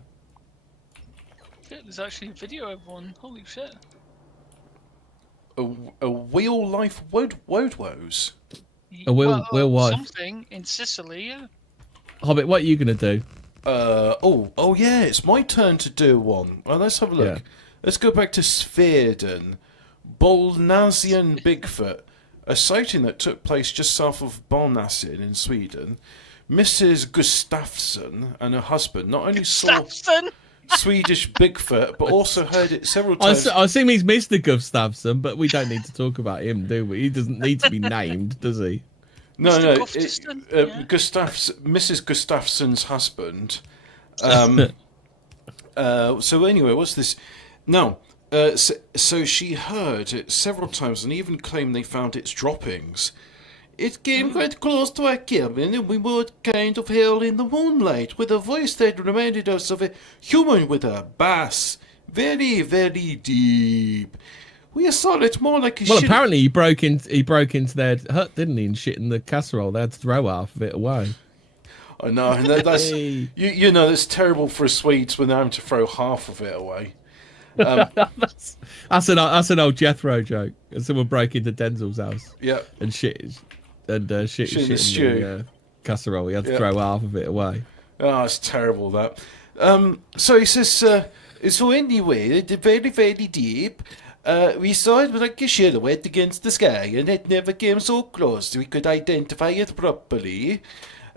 There's actually a video of one. Holy shit. A real life Woodwose. A real wife. Something in Sicily, yeah. Hobbit, what are you going to do? Oh yeah, it's my turn to do one. Well, let's have a look. Yeah. Let's go back to Sverden. Bollnäsen Bigfoot, a sighting that took place just south of Bollnäsen in Sweden. Mrs. Gustafsson and her husband not only saw Swedish Bigfoot, but also heard it several times. I assume he's Mr. Gustafsson, but we don't need to talk about him, do we? He doesn't need to be named, does he? No, Yeah. Mrs. Gustafsson's husband. So anyway, what's this? No, so she heard it several times and even claimed they found its droppings. It came quite close to our cabin, and we were kind of held in the moonlight with a voice that reminded us of a human with a bass, very, very deep. We saw it more like a Well, apparently he broke into their hut, didn't he, and shit in the casserole. They had to throw half of it away. I know, and that's you know that's terrible for Swedes when they're having to throw half of it away. That's an old Jethro joke. And someone broke into Denzel's house. Yeah, And shit in the stew. Casserole. He had to throw half of it away. Oh, it's terrible that. So he says. So anyway, it's very, very deep. We saw it like a silhouette against the sky, and it never came so close we could identify it properly.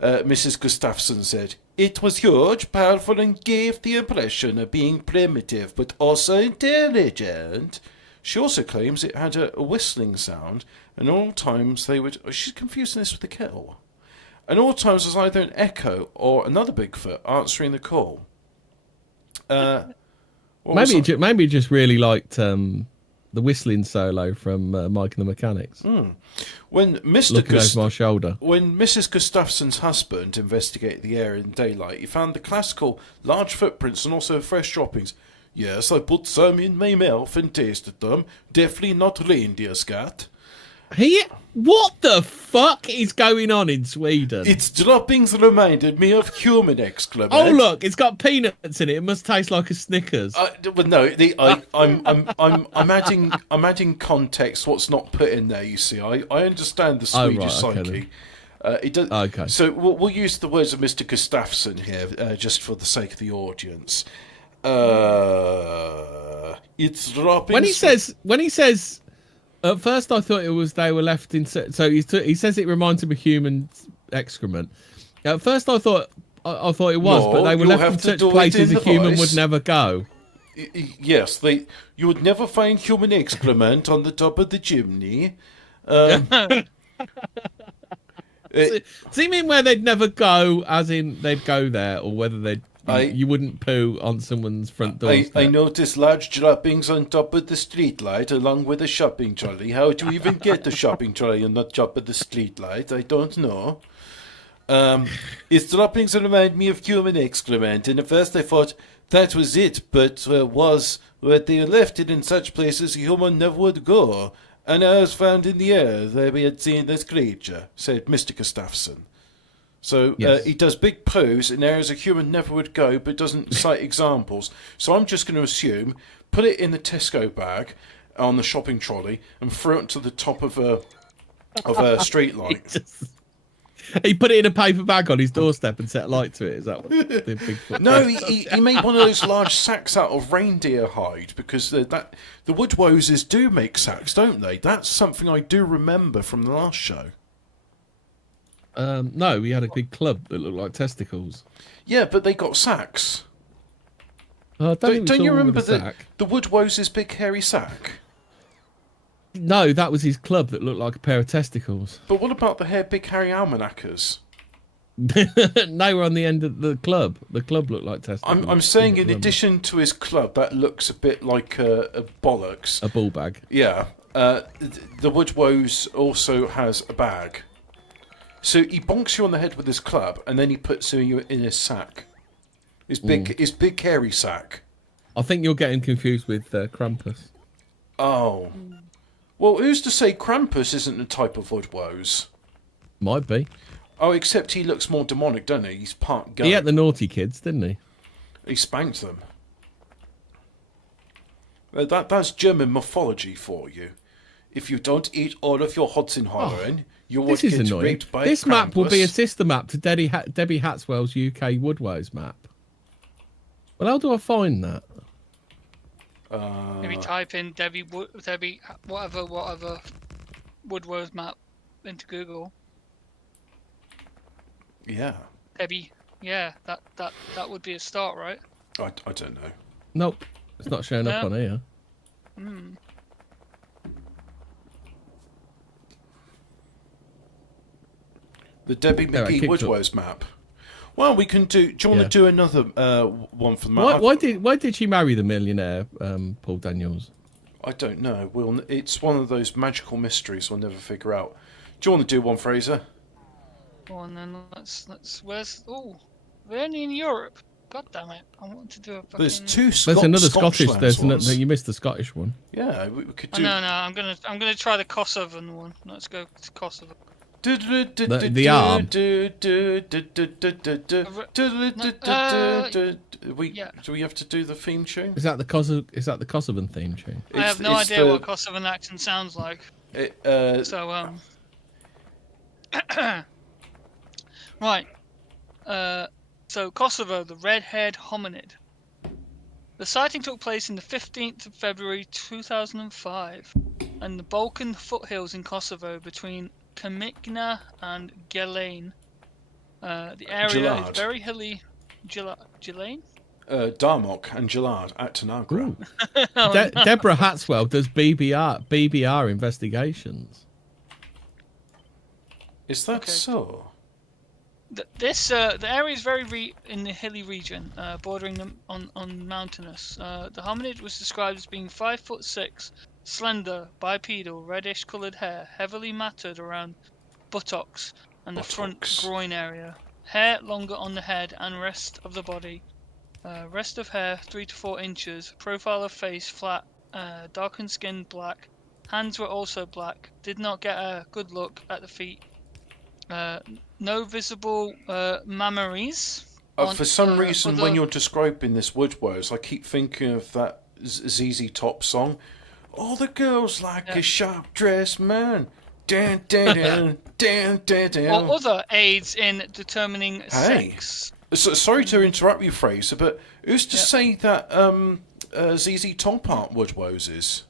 Mrs. Gustafsson said, "It was huge, powerful, and gave the impression of being primitive, but also intelligent." She also claims it had a whistling sound, and all times they would... She's confusing this with the kettle. And all times was either an echo or another Bigfoot answering the call. Maybe he just really liked the whistling solo from Mike and the Mechanics. When Looking over my shoulder. When Mrs. Gustafsson's husband investigated the area in daylight, he found the classical large footprints and also fresh droppings. "Yes, I put some in my mouth and tasted them. Definitely not reindeer scat." What the fuck is going on in Sweden? Its droppings reminded me of human excrement. Oh look, it's got peanuts in it. It must taste like a Snickers. But no, I'm adding context. What's not put in there? You see, I understand the Swedish psyche. It does. Okay. So we'll use the words of Mr. Gustafsson here, just for the sake of the audience. It's droppings. When he says. At first, I thought it was they were left in. So he says it reminds him of human excrement. At first, I thought it was, but they were left in such places a human would never go. Yes, you would never find human excrement on the top of the chimney. Does he mean where they'd never go, as in they'd go there, or whether you wouldn't poo on someone's front door? I noticed large droppings on top of the streetlight along with a shopping trolley. How do you even get the shopping trolley on the top of the streetlight? I don't know. Its droppings remind me of human excrement, and at first I thought that was it, but was where they left it in such places a human never would go. An earth found in the air, there we had seen this creature, said Mr. Gustafsson. So Yes. he does big poos in areas a human never would go, but doesn't cite examples. So I'm just going to assume, put it in the Tesco bag on the shopping trolley and threw it to the top of a street light. He put it in a paper bag on his doorstep and set a light to it. Is that what the Bigfoot? No, he made one of those large sacks out of reindeer hide, because the Woodwoses do make sacks, don't they? That's something I do remember from the last show. No, we had a big club that looked like testicles. Yeah, but they got sacks. Don't you remember the the Woodwoses' big hairy sack? No, that was his club that looked like a pair of testicles. But what about the Big Hairy Almanackers? They were on the end of the club. The club looked like testicles. I'm saying in addition to his club, that looks a bit like a bollocks. A ball bag. Yeah. The Woodwose also has a bag. So he bonks you on the head with his club, and then he puts you in his sack. His big hairy sack. I think you're getting confused with Krampus. Oh. Well, who's to say Krampus isn't a type of Woodwose? Might be. Oh, except he looks more demonic, doesn't he? He's part goat. He had the naughty kids, didn't he? He spanked them. That's German mythology for you. If you don't eat all of your Hotzenhollerin, you will get raped by This Krampus. map will be a sister map to Debbie Hatswell's UK Woodwose map. Well, how do I find that? Maybe type in Debbie whatever Woodwose map into Google. Yeah. Debbie, yeah, that would be a start, right? I don't know. Nope, it's not showing up on here. The Debbie McGee Woodwose map. Well, we can do. Do you want to do another one for the map? Why did she marry the millionaire, Paul Daniels? I don't know. It's one of those magical mysteries we'll never figure out. Do you want to do one, Fraser? Go on then. Let's. We're only in Europe. God damn it! I want to do a fucking... There's two. There's another Scottish. You missed the Scottish one. Yeah, we could do. No. I'm gonna try the Kosovan one. Let's go to Kosovo. The arm. Do we have to do the theme tune? Is that the Kosovan theme tune? I have no idea what Kosovan accent sounds like. Right. So Kosovo, the red-haired hominid. The sighting took place on the 15th of February 2005 in the Balkan foothills in Kosovo between Kamikna and Gelane. The area is very hilly. Gelane? Darmok and Gilad at Tanagra. Deborah Hatswell does BBR investigations. Is that so? The area is very in the hilly region, bordering on mountainous. The hominid was described as being 5'6", slender, bipedal, reddish-coloured hair, heavily matted around buttocks and the front groin area. Hair longer on the head and rest of the body. Rest of hair 3 to 4 inches. Profile of face flat, darkened skin black. Hands were also black. Did not get a good look at the feet. No visible mammaries. For some reason, when you're describing this Woodwose, I keep thinking of that ZZ Top song. All the girls like a sharp-dressed man. Dan, dan, dan, dan, dan, dan. Or other aids in determining sex. Sorry to interrupt you, Fraser, but who's to say that ZZ Top aren't Woodwoses?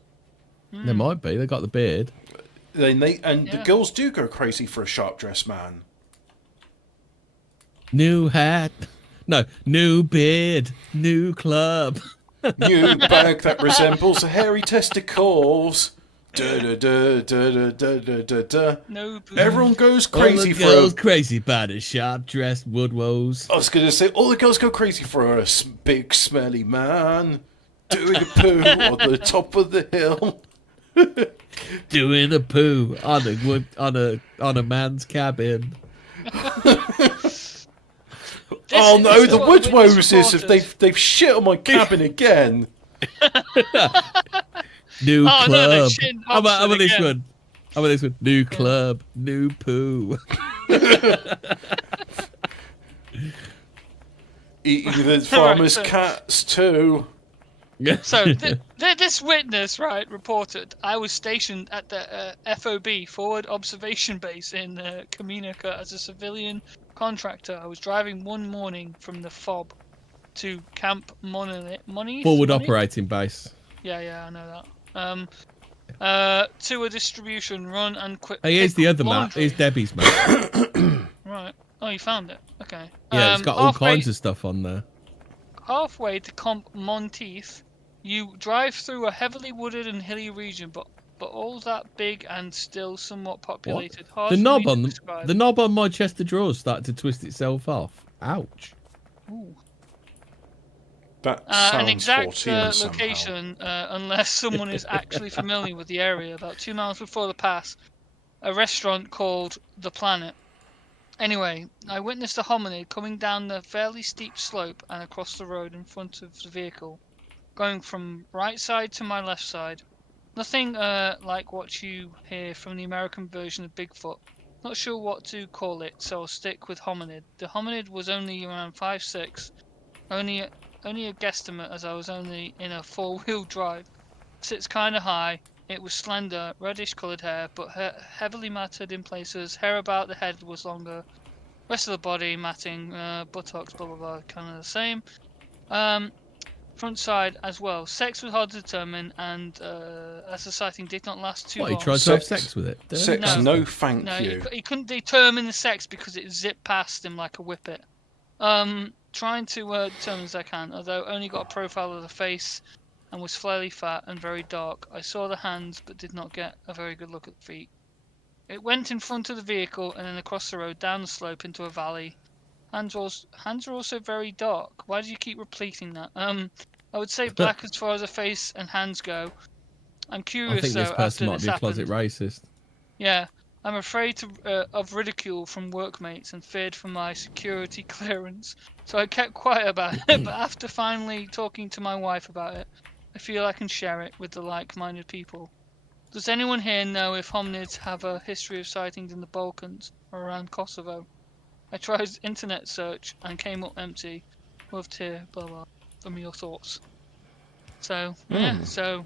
There might be. They got the beard. The girls do go crazy for a sharp-dressed man. New hat. No, new beard. New club. New bag that resembles a hairy testicles. No Everyone goes crazy for girls crazy about a sharp-dressed Woodwose. I was going to say, all the girls go crazy for a big, smelly man doing a poo on the top of the hill. Doing a poo on a man's cabin. Oh no, the Woodwoses, if they've shit on my cabin again. New Oh, no, they're club. shitting How about this again. one? How about this one? New club, new poo. Eating the farmer's cats too. So this witness, right, reported I was stationed at the FOB Forward Observation Base in Kaminica as a civilian contractor. I was driving one morning from the FOB to Camp Moniz. Forward operating base. Yeah, I know that. To a distribution run and quick. Hey, here's the other map. laundry. Here's Debbie's map. Right. Oh, you found it. Okay. Yeah, it's got all kinds of stuff on there. Halfway to Camp Monteith, you drive through a heavily wooded and hilly region, but all that big and still somewhat populated. Hard The for knob me to on describe. the knob on my chest of drawers started to twist itself off. Ouch. Ooh. That An sounds exact Fortean somehow. location, unless someone is actually familiar with the area. About 2 miles before the pass, a restaurant called The Planet. Anyway, I witnessed a hominid coming down the fairly steep slope and across the road in front of the vehicle, going from right side to my left side. Nothing like what you hear from the American version of Bigfoot. Not sure what to call it, so I'll stick with hominid. The hominid was only around 5'6", only a guesstimate as I was only in a four-wheel drive. Sits kinda high. It was slender, reddish coloured hair, but heavily matted in places. Hair about the head was longer. Rest of the body matting, buttocks, blah blah blah, kind of the same. Front side as well. Sex was hard to determine, and as the sighting did not last too long. What, he tried to have sex with it? Sex, no thank No, you. he couldn't determine the sex because it zipped past him like a whippet. Trying to determine as I can, although only got a profile of the face and was fairly fat and very dark. I saw the hands but did not get a very good look at the feet. It went in front of the vehicle and then across the road down the slope into a valley. Hands are also very dark. Why do you keep repeating that? I would say black as far as the face and hands go. I'm curious I think though this person after might this be a happened. closet racist. Yeah, I'm afraid of ridicule from workmates and feared for my security clearance. So I kept quiet about it, but after finally talking to my wife about it, I feel I can share it with the like-minded people. Does anyone here know if hominids have a history of sightings in the Balkans or around Kosovo? I tried internet search and came up empty. Love to blah blah. Give me your thoughts. So yeah, so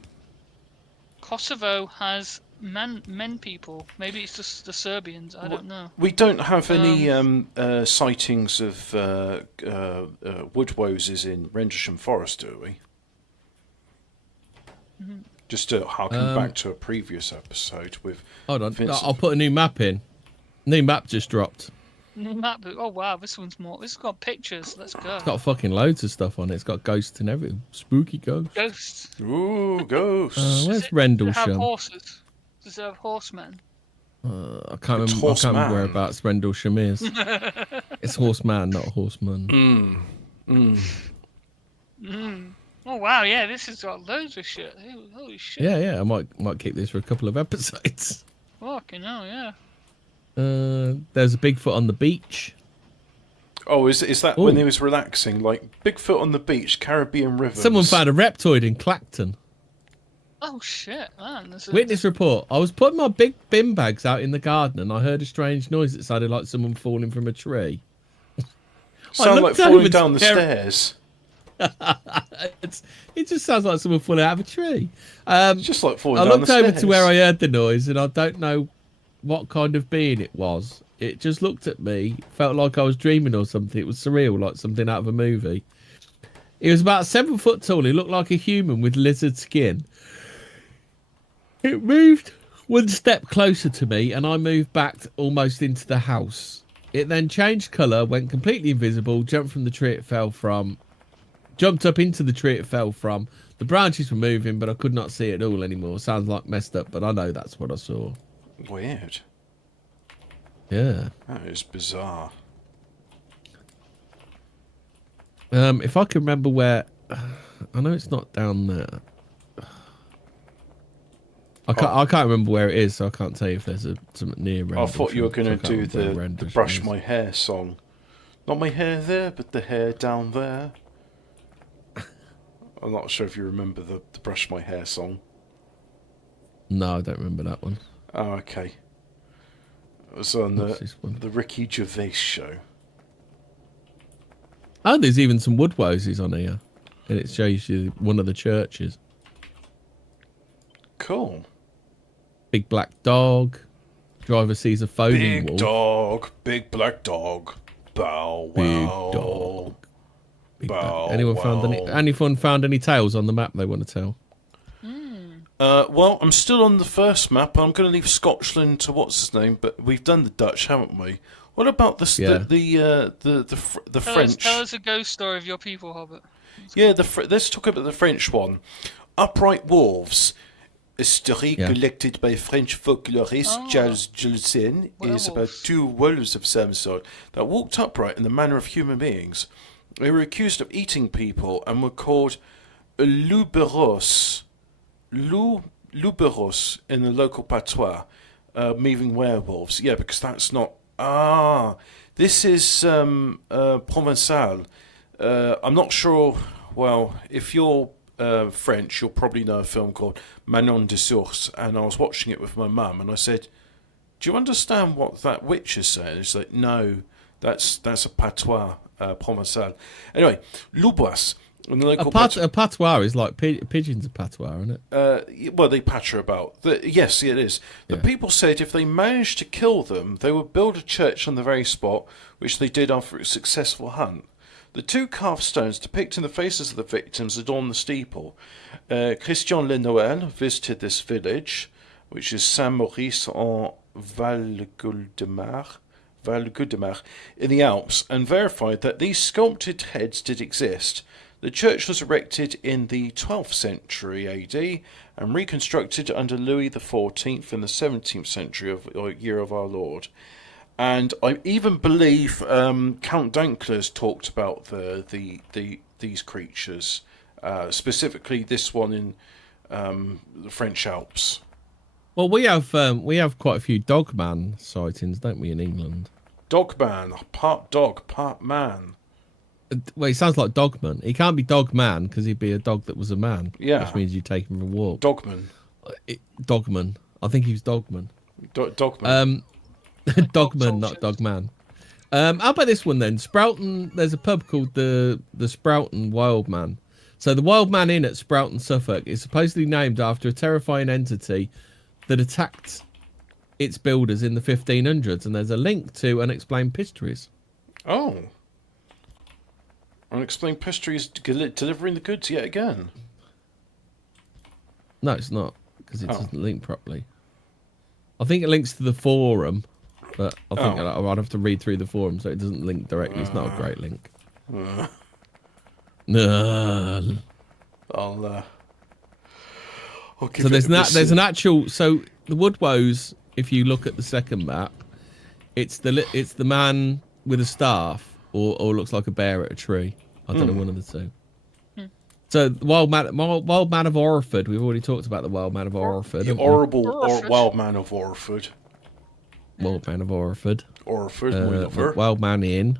Kosovo has men people. Maybe it's just the Serbians. I don't know. We don't have any sightings of Woodwoses in Rendlesham Forest, do we? Just to harken back to a previous episode with. Hold on, Vincent. I'll put a new map in. New map just dropped. New map. Oh wow, this one's more. This has got pictures. Let's go. It's got fucking loads of stuff on it. It's got ghosts and everything. Spooky ghosts. Ghosts. Ooh, ghosts. Where's Does it have Rendlesham? horses? Does it have horsemen? I can't remember whereabouts Rendlesham is. It's horseman, not horseman. Oh wow, yeah, this has got loads of shit. Holy shit. Yeah. I might keep this for a couple of episodes. Fucking hell, yeah. There's a Bigfoot on the beach. Oh, is that when he was relaxing? Like Bigfoot on the beach, Caribbean rivers. Someone found a reptoid in Clacton. Oh shit, man. Witness report. I was putting my big bin bags out in the garden and I heard a strange noise that sounded like someone falling from a tree. Sound like falling down the stairs. It just sounds like someone falling out of a tree. It's just like falling I down the looked stairs. over to where I heard the noise and I don't know what kind of being it was. It just looked at me, felt like I was dreaming or something. It was surreal, like something out of a movie. He was about 7 foot tall. He looked like a human with lizard skin. It moved one step closer to me and I moved back almost into the house. It then changed colour, went completely invisible, jumped from the tree it fell from, jumped up into the tree it fell from. The branches were moving, but I could not see it all anymore. Sounds like messed up, but I know that's what I saw. Weird. Yeah. That is bizarre. If I can remember where... I know it's not down there. I can't remember where it is, so I can't tell you if there's something near Rendlesham. I thought you were going So I to can't do remember where the Rendlesham brush is. my hair song. Not my hair there, but the hair down there. I'm not sure if you remember the brush my hair song. No, I don't remember that one. Oh, okay. It was on the Ricky Gervais show. Oh, there's even some Woodwoses on here. And it shows you one of the churches. Cool. Big black dog. Driver sees a foaming Big wolf. dog. Big black dog. Bow wow. Big dog. Bow Anyone found any tales on the map they want to tell? Well, I'm still on the first map. I'm going to leave Scotland to what's his name, but we've done the Dutch, haven't we? What about the French? Tell us a ghost story of your people, Hobbit. Yeah, let's talk about the French one. Upright Wolves. A story collected by French folklorist Charles Julien is about two wolves of some sort that walked upright in the manner of human beings. They were accused of eating people and were called loups-beros. Loups-beros in the local patois, meaning werewolves. Yeah, because that's not... this is Provençal. I'm not sure... Well, if you're French, you'll probably know a film called Manon de Source, and I was watching it with my mum, and I said, do you understand what that witch is saying? She's like, no, that's a patois, Provençal. Anyway, loups. A patois is like pigeons are patois, isn't it? Well, they patter about. Yes, it is. The people said if they managed to kill them, they would build a church on the very spot, which they did after a successful hunt. The two carved stones depicting the faces of the victims adorn the steeple. Christian Le Noël visited this village, which is Saint-Maurice en Val-Guldemar, in the Alps, and verified that these sculpted heads did exist. The church was erected in the 12th century AD and reconstructed under Louis XIV in the 17th century year of our Lord. And I even believe Count Dankler's talked about these creatures, specifically this one in the French Alps. Well, we have quite a few Dogman sightings, don't we, in England? Dogman, part dog, part man. Well, he sounds like Dogman. He can't be Dogman because he'd be a dog that was a man. Yeah. Which means you take him for a walk. Dogman. Dogman. I think he was Dogman. Dogman. Dogman, not Dogman. How about this one then? Sprouton. There's a pub called the Sprouton Wild Man. So the Wild Man Inn at Sprouton, Suffolk, is supposedly named after a terrifying entity that attacked its builders in the 1500s, and there's a link to Unexplained Histories. Oh. Unexplained Histories delivering the goods yet again. No, it's not, because it doesn't link properly. I think it links to the forum, but I think I'd have to read through the forum, so it doesn't link directly. It's not a great link. No. I'll give so it there's an actual. So the Woodwose, if you look at the second map, it's the man with a staff, or looks like a bear at a tree. I don't know, one of the two. So the Wild Man of Orford. We've already talked about the Wild Man of Orford. The horrible Wild Man of Orford. Wild Man of Orford. Orford. Wild Man Inn.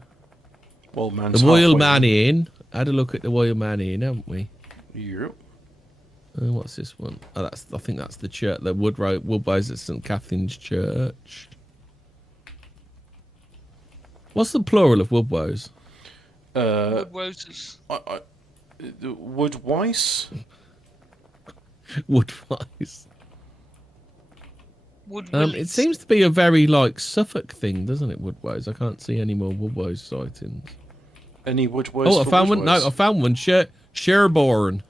Wild Man's the Wild Man Inn. Had a look at the Wild Man Inn, haven't we? Yep. What's this one? Oh, I think that's the church. The Woodwose at St Catherine's Church. What's the plural of Woodwose? Woodwoses. Woodwise? Woodwise. Woodwillies. It seems to be a very Suffolk thing, doesn't it? Woodwose. I can't see any more Woodwose sightings. Any Woodwose? Oh, I found one. No, I found one. Sherborne.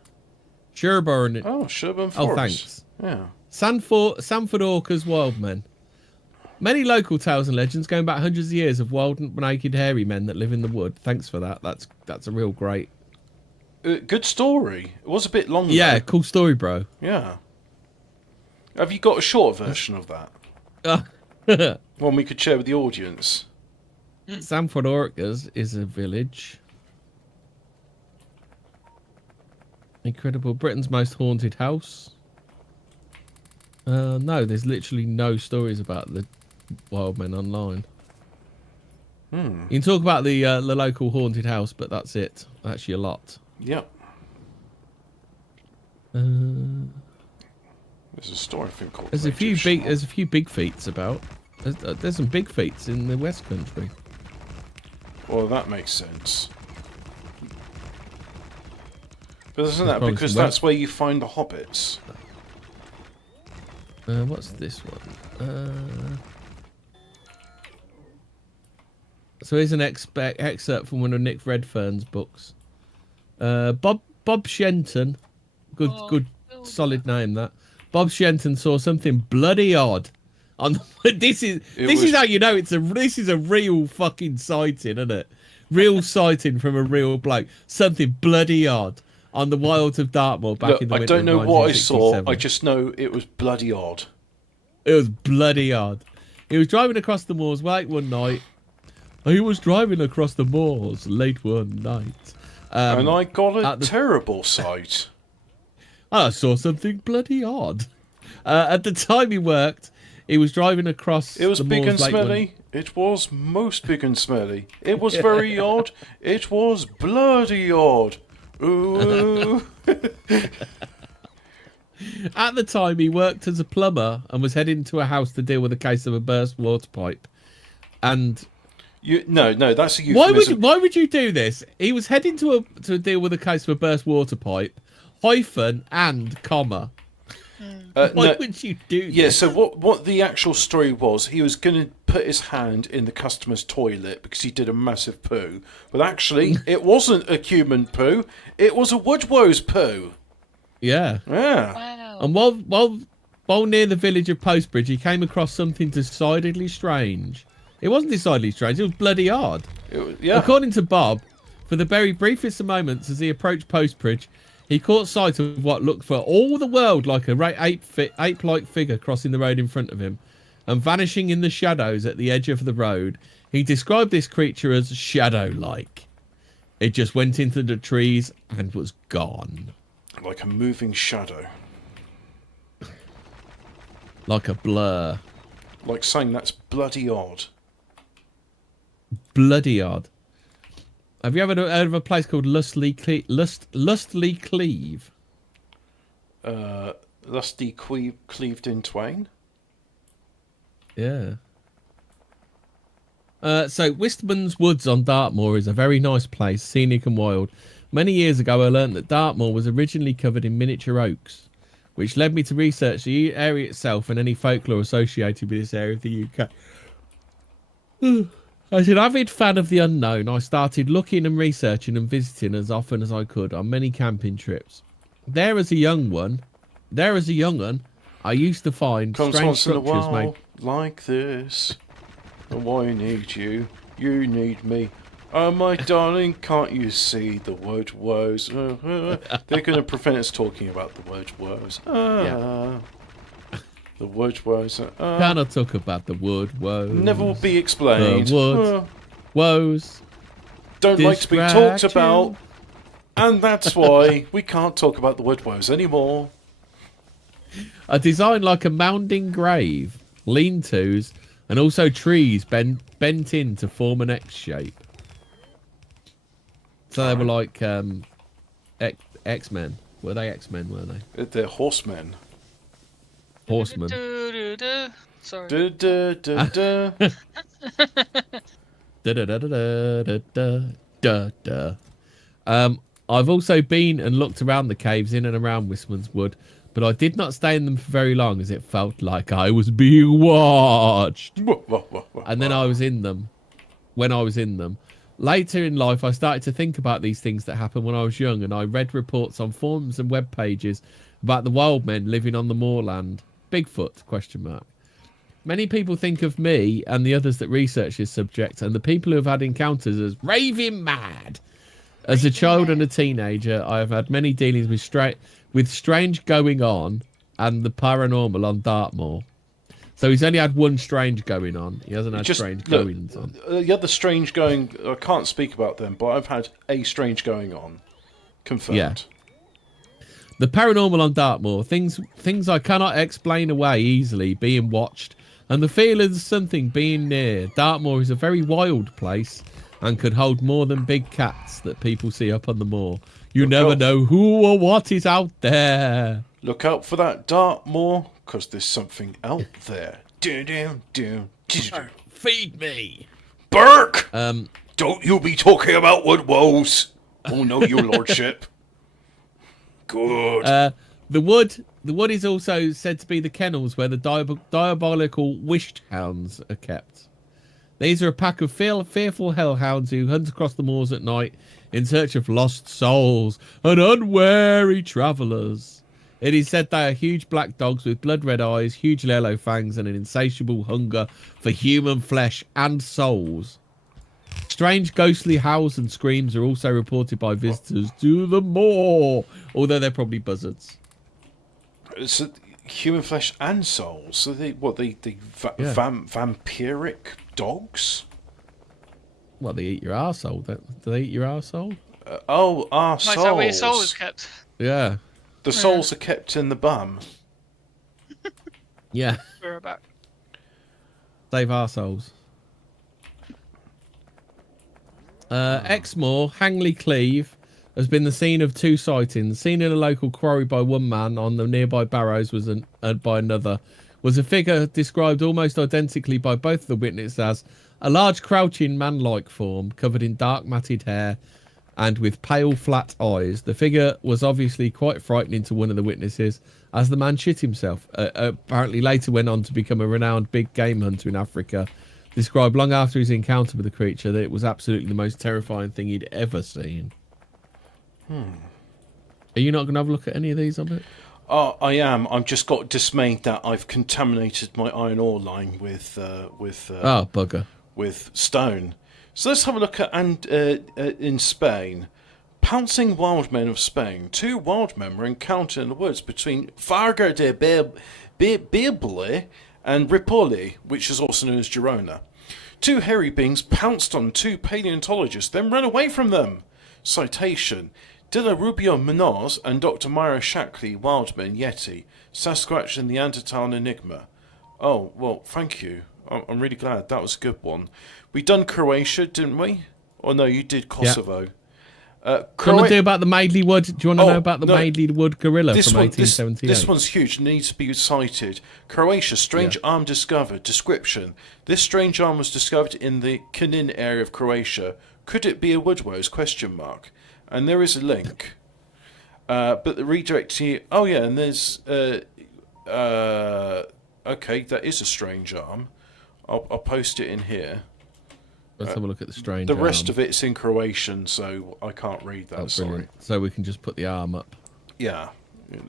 Sherborne. Oh, Sherborne Forest. Oh, thanks. Yeah. Sanford Orca's Wild Men. Many local tales and legends going back hundreds of years of wild, naked, hairy men that live in the wood. Thanks for that. That's a real great. Good story. It was a bit long. Yeah, though. Cool story, bro. Yeah. Have you got a short version of that? One we could share with the audience. Sanford Orcas is a village. Incredible. Britain's most haunted house. No, there's literally no stories about the wild men online. You can talk about the local haunted house, but that's it. That's your lot. Yep. There's a store, I think, called There's a few Radio big feats about. There's some big feats in the West Country. Well, that makes sense. But isn't that because that's where you find the hobbits? What's this one? So here's an excerpt from one of Nick Redfern's books. Bob Shenton, good, solid name that. Bob Shenton saw something bloody odd. This is how you know this is a real fucking sighting, isn't it? Real sighting from a real bloke. Something bloody odd on the wilds of Dartmoor back in the winter. I don't know what I saw. I just know it was bloody odd. It was bloody odd. He was driving across the moors late one night. He was driving across the moors late one night. And I got a terrible sight. I saw something bloody odd. At the time he worked, he was driving across the moors. It was big and smelly. It was most big and smelly. It was very odd. It was bloody odd. Ooh. At the time, he worked as a plumber and was heading to a house to deal with a case of a burst water pipe. And no, that's a euphemism. Why would you do this? He was heading to deal with a case of a burst water pipe, hyphen and comma. Why would you do this? Yeah, so what the actual story was, he was going to put his hand in the customer's toilet because he did a massive poo. But actually, it wasn't a human poo. It was a Woodwose poo. Yeah. Yeah. Wow. And while near the village of Postbridge, he came across something decidedly strange. It wasn't decidedly strange. It was bloody odd. According to Bob, for the very briefest of moments as he approached Postbridge, he caught sight of what looked for all the world like a ape-like figure crossing the road in front of him and vanishing in the shadows at the edge of the road. He described this creature as shadow-like. It just went into the trees and was gone. Like a moving shadow. Like a blur. Like saying that's bloody odd. Bloody odd. Have you ever heard of a place called Lustly Cleave? Lusty cleaved in twain? Yeah. So Wistman's Woods on Dartmoor is a very nice place, scenic and wild. Many years ago, I learned that Dartmoor was originally covered in miniature oaks, which led me to research the area itself and any folklore associated with this area of the UK. As an avid fan of the unknown, I started looking and researching and visiting as often as I could on many camping trips. There as a young one, I used to find strange structures made like this. Oh, I need you. You need me. Oh, my darling, can't you see the word woes? They're going to prevent us talking about the word woes. The word woes. Cannot talk about the word woes. Never will be explained. The word woes. Don't like to be talked about. And that's why we can't talk about the word woes anymore. A design like a mounding grave, lean-tos, and also trees bent in to form an X shape. So they were like X-Men. Were they X-Men, were they? They're horsemen. Horsemen. Sorry. I've also been and looked around the caves in and around Wistman's Wood, but I did not stay in them for very long as it felt like I was being watched. And then I was in them. When I was in them. Later in life, I started to think about these things that happened when I was young, and I read reports on forums and web pages about the wild men living on the moorland. Bigfoot, ? Many people think of me and the others that research this subject and the people who have had encounters as raving mad. As a child and a teenager, I have had many dealings with strange going on and the paranormal on Dartmoor. So he's only had one strange going on. He hasn't had strange goings on. The other strange going, I can't speak about them, but I've had a strange going on. Confirmed. Yeah. The paranormal on Dartmoor, things I cannot explain away easily, being watched, and the feel of something being near. Dartmoor is a very wild place and could hold more than big cats that people see up on the moor. You never know who or what is out there. Look out for that Dartmoor, because there's something out there. Feed me. Burke! Don't you be talking about Woodwose. Oh no, your lordship. Good. The wood is also said to be the kennels where the diabolical wished hounds are kept. These are a pack of fearful hellhounds who hunt across the moors at night in search of lost souls and unwary travellers. It is said they are huge black dogs with blood-red eyes, huge yellow fangs, and an insatiable hunger for human flesh and souls. Strange ghostly howls and screams are also reported by visitors to the moor, although they're probably buzzards. So, human flesh and souls. So vampiric dogs? Well, they eat your arsehole. Do they eat your arsehole? Our souls. Is that where your soul is kept? Yeah. The souls are kept in the bum. Yeah. We're about. Save arseholes. Exmoor, Hangley Cleve, has been the scene of two sightings. Seen in a local quarry by one man on the nearby barrows was by another. Was a figure described almost identically by both the witnesses as a large crouching man-like form covered in dark matted hair and with pale flat eyes. The figure was obviously quite frightening to one of the witnesses as the man shit himself. Apparently later went on to become a renowned big game hunter in Africa. Described long after his encounter with the creature that it was absolutely the most terrifying thing he'd ever seen. Are you not going to have a look at any of these on it? I am. I've just got dismayed that I've contaminated my iron ore line with bugger. With stone. So let's have a look at in Spain. Pouncing wild men of Spain. Two wild men were encountered in the woods between Farga de Bible and Ripoll, which is also known as Girona. Two hairy beings pounced on two paleontologists, then ran away from them. Citation: De La Rubio Munoz and Dr. Myra Shackley, Wildman, Yeti, Sasquatch and Neanderthal Enigma. Oh, well, thank you. I'm really glad. That was a good one. We done Croatia, didn't we? Or no, you did Kosovo. Do you want to do about the Maidley Wood? Do you want to know about the Maidley Wood gorilla from 1878? This one's huge. Needs to be cited. Croatia, strange arm discovered. Description: this strange arm was discovered in the Knin area of Croatia. Could it be a Woodwose? Question mark. And there is a link. But the redirect to you. Oh yeah, and there's okay, that is a strange arm. I'll post it in here. Let's have a look at the strange The arm. rest of it's in Croatian, so I can't read that. Oh, sorry. So we can just put the arm up. Yeah,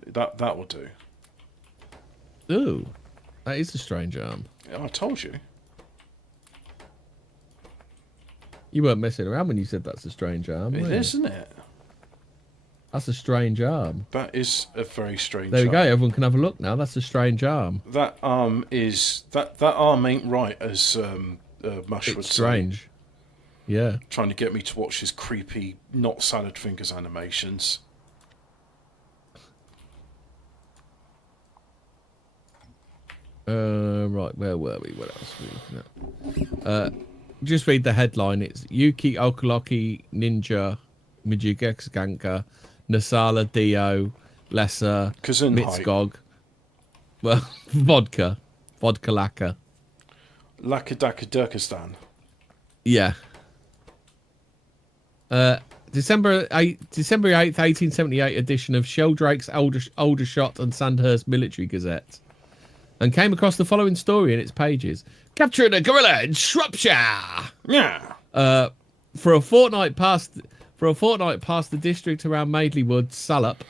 that will do. Ooh, that is a strange arm. I told you. You weren't messing around when you said that's a strange arm. It is, isn't it? That's a strange arm. That is a very strange There we arm. go. Everyone can have a look now. That's a strange arm. That arm is... That arm ain't right, as Mush would say. Strange. Yeah. Trying to get me to watch his creepy, not salad fingers animations. Right, where were we? What else were we looking at? Just read the headline. It's Yuki Okaloki Ninja Mijigexganka Nasala Dio Lesser Mitskog. Well, vodka lacquer. Lakadaka Durkistan. Yeah. December 8th, 1878 edition of Sheldrake's Aldershot and Sandhurst Military Gazette, and came across the following story in its pages. Capturing a gorilla in Shropshire. Yeah. For a fortnight past, the district around Maidley Wood, Salop,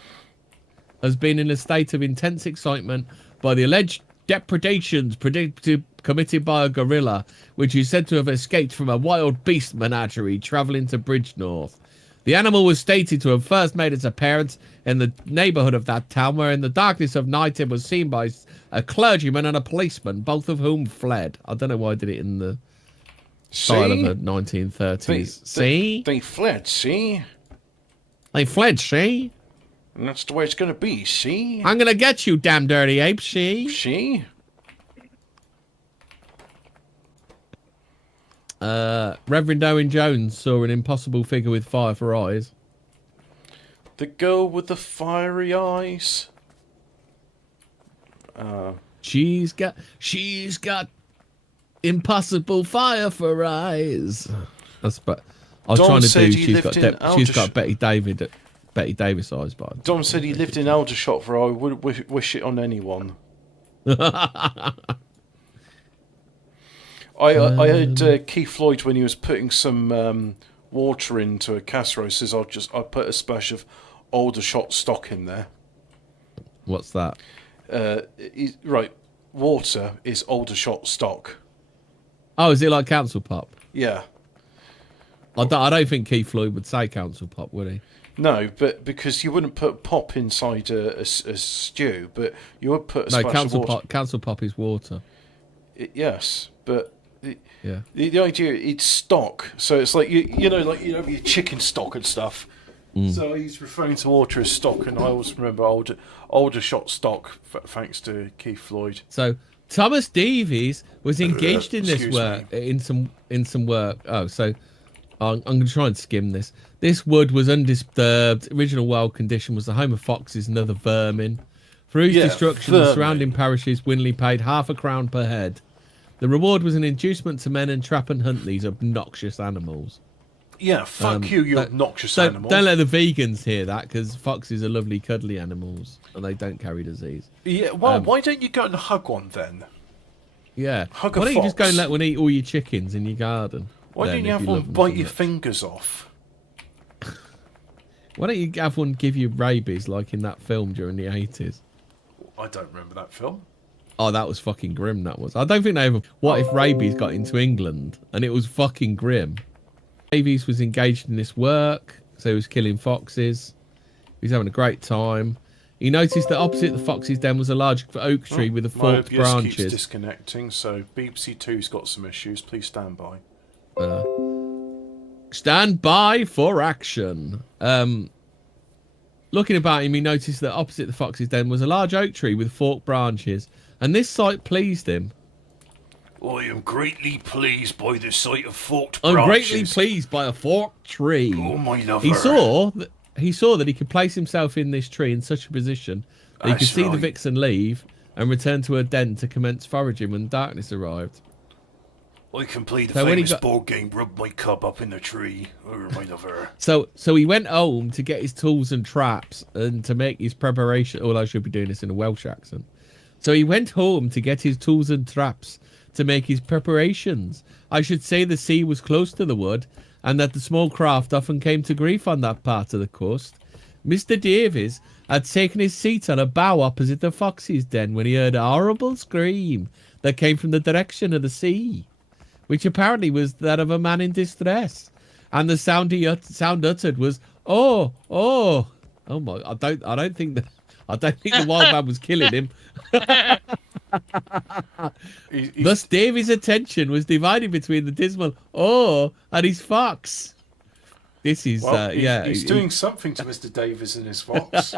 has been in a state of intense excitement by the alleged depredations committed by a gorilla, which is said to have escaped from a wild beast menagerie travelling to Bridgnorth. The animal was stated to have first made its appearance in the neighbourhood of that town, where in the darkness of night it was seen by a clergyman and a policeman, both of whom fled. I don't know why I did it in the style of the 1930s. They fled, see? They fled, see? And that's the way it's going to be, see? I'm going to get you, damn dirty ape, see? See? Reverend Owen Jones saw an impossible figure with fire for eyes. The girl with the fiery eyes. She's got impossible fire for eyes. That's but I was Dom trying to said do. he lived in She's got Betty Davis eyes, but Dom said he lived in Aldershot, for I would wish it on anyone. I heard Keith Floyd when he was putting some water into a casserole. Says I'll put a splash of Aldershot stock in there. What's that? Right, water is Aldershot stock. Oh, is it like Council Pop? Yeah. I don't think Keith Floyd would say Council Pop, would he? No, but because you wouldn't put pop inside a stew, but you would put a splash of water. Council Pop is water. Yes, but Yeah. The idea, it's stock, so it's like you know your chicken stock and stuff. So he's referring to water as stock, and I always remember Aldershot stock, thanks to Keith Floyd. So Thomas Davies was engaged in this work in some work. Oh, so I'm going to try and skim this. This wood was undisturbed. Original wild condition, was the home of foxes and other vermin. For whose destruction, the surrounding parishes Winley paid £0.50 per head. The reward was an inducement to men and trap and hunt these obnoxious animals. Yeah, fuck you obnoxious animal. Don't let the vegans hear that, because foxes are lovely, cuddly animals, and they don't carry disease. Yeah, well, why don't you go and hug one then? Yeah. Hug a Why don't you just go fox. and let one eat all your chickens in your garden? Why don't you have one bite your fingers off? Why don't you have one give you rabies, like in that film during the 80s? I don't remember that film. Oh, that was fucking grim, that was. I don't think they ever... What if rabies got into England? And it was fucking grim. Davies was engaged in this work, so he was killing foxes. He was having a great time. He noticed that opposite the fox's den was a large oak tree with a forked my OBS branches. keeps disconnecting, so BBC Two's got some issues. Please stand by. Stand by for action. Looking about him, he noticed that opposite the fox's den was a large oak tree with forked branches, and this sight pleased him. I am greatly pleased by the sight of forked branches. I'm greatly pleased by a forked tree. Oh, my lover. He saw that he could place himself in this tree in such a position that he could see the vixen leave and return to her den to commence foraging when darkness arrived. I can play the famous board game, rub my cub up in the tree. Oh, my lover. So he went home to get his tools and traps and to make his preparation. Well, I should be doing this in a Welsh accent. So he went home to get his tools and traps to make his preparations. I should say the sea was close to the wood, and that the small craft often came to grief on that part of the coast. Mr. Davies had taken his seat on a bough opposite the fox's den when he heard a horrible scream that came from the direction of the sea, which apparently was that of a man in distress. And the sound sound uttered was, oh my! I don't think the wild man was killing him. Thus, Davy's attention was divided between the dismal and his fox. This is he's doing something to Mr. Davies and his fox.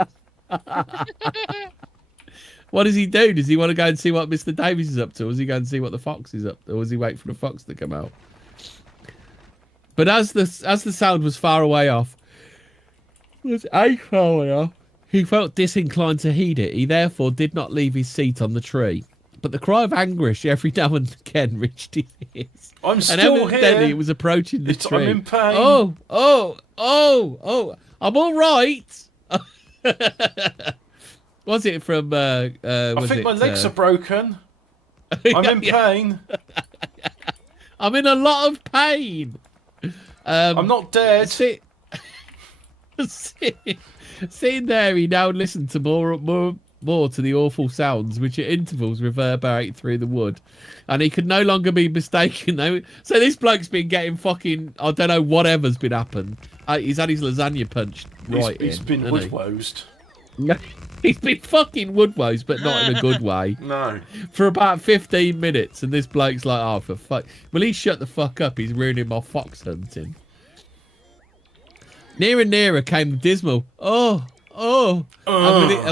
What does he do? Does he want to go and see what Mr. Davies is up to? Or does he go and see what the fox is up to? Or does he wait for the fox to come out? But as the sound was far away off, he felt disinclined to heed it. He therefore did not leave his seat on the tree. But the cry of anguish every now and again reached his ears. I'm still here. Evidently it was approaching the tree. I'm in pain. Oh! I'm all right. Was it from? I think my legs are broken. I'm in pain. I'm in a lot of pain. I'm not dead. Sitting there, he now listened to more to the awful sounds, which at intervals reverberate through the wood, and he could no longer be mistaken. So this bloke's been getting fucking, I don't know, whatever's been happened. He's had his lasagna punched right in. He's been woodwosed. He's been fucking woodwosed, but not in a good way. No. For about 15 minutes, and this bloke's like, oh, for fuck. Well, he shut the fuck up. He's ruining my fox hunting. Nearer and nearer came the dismal, and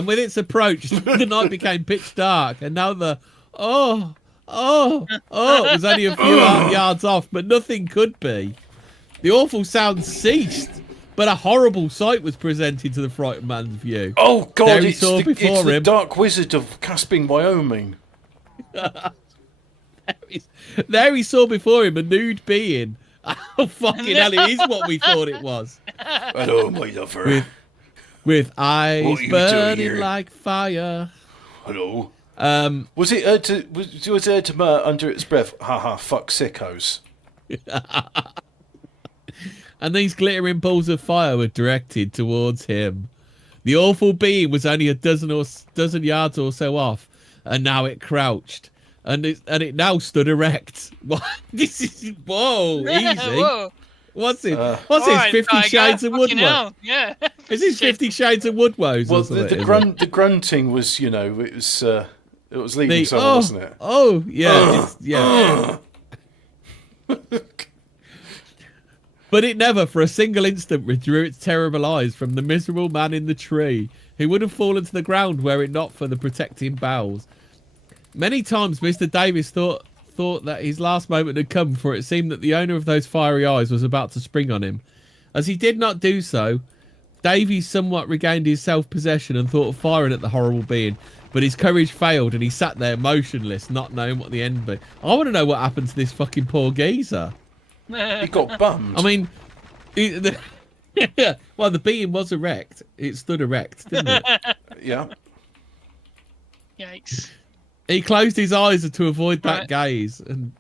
with its approach, the night became pitch dark, and now the, it was only a few yards off, but nothing could be. The awful sound ceased, But a horrible sight was presented to the frightened man's view. Oh God! There he It's saw the before him. Dark Wizard of Casping, Wyoming. There he saw before him a nude being. Oh, fucking hell, it is what we thought it was. Hello, my lover. With eyes What are you doing burning here? like fire. Hello. Was it was it to under its breath? Haha, fuck sickos. And these glittering balls of fire were directed towards him. The awful being was only a dozen yards or so off, and now it crouched, and it now stood erect. What? This is easy. Whoa. What's it? What's All this? right, 50 Tiger, Shades of fucking Woodwose. hell, yeah. Is this 50 Shades of Woodwose? Well, or something, the grunting was, it was leaving someone, wasn't it? Oh, yeah, yeah. But it never, for a single instant, withdrew its terrible eyes from the miserable man in the tree, who would have fallen to the ground were it not for the protecting boughs. Many times, Mr. Davis thought that his last moment had come, for it seemed that the owner of those fiery eyes was about to spring on him. As he did not do so, Davies somewhat regained his self-possession and thought of firing at the horrible being, but his courage failed and he sat there motionless, not knowing what the end would be. I want to know what happened to this fucking poor geezer. He got bummed. I mean, well, the being was erect. It stood erect, didn't it? Yeah. Yikes. He closed his eyes to avoid that gaze and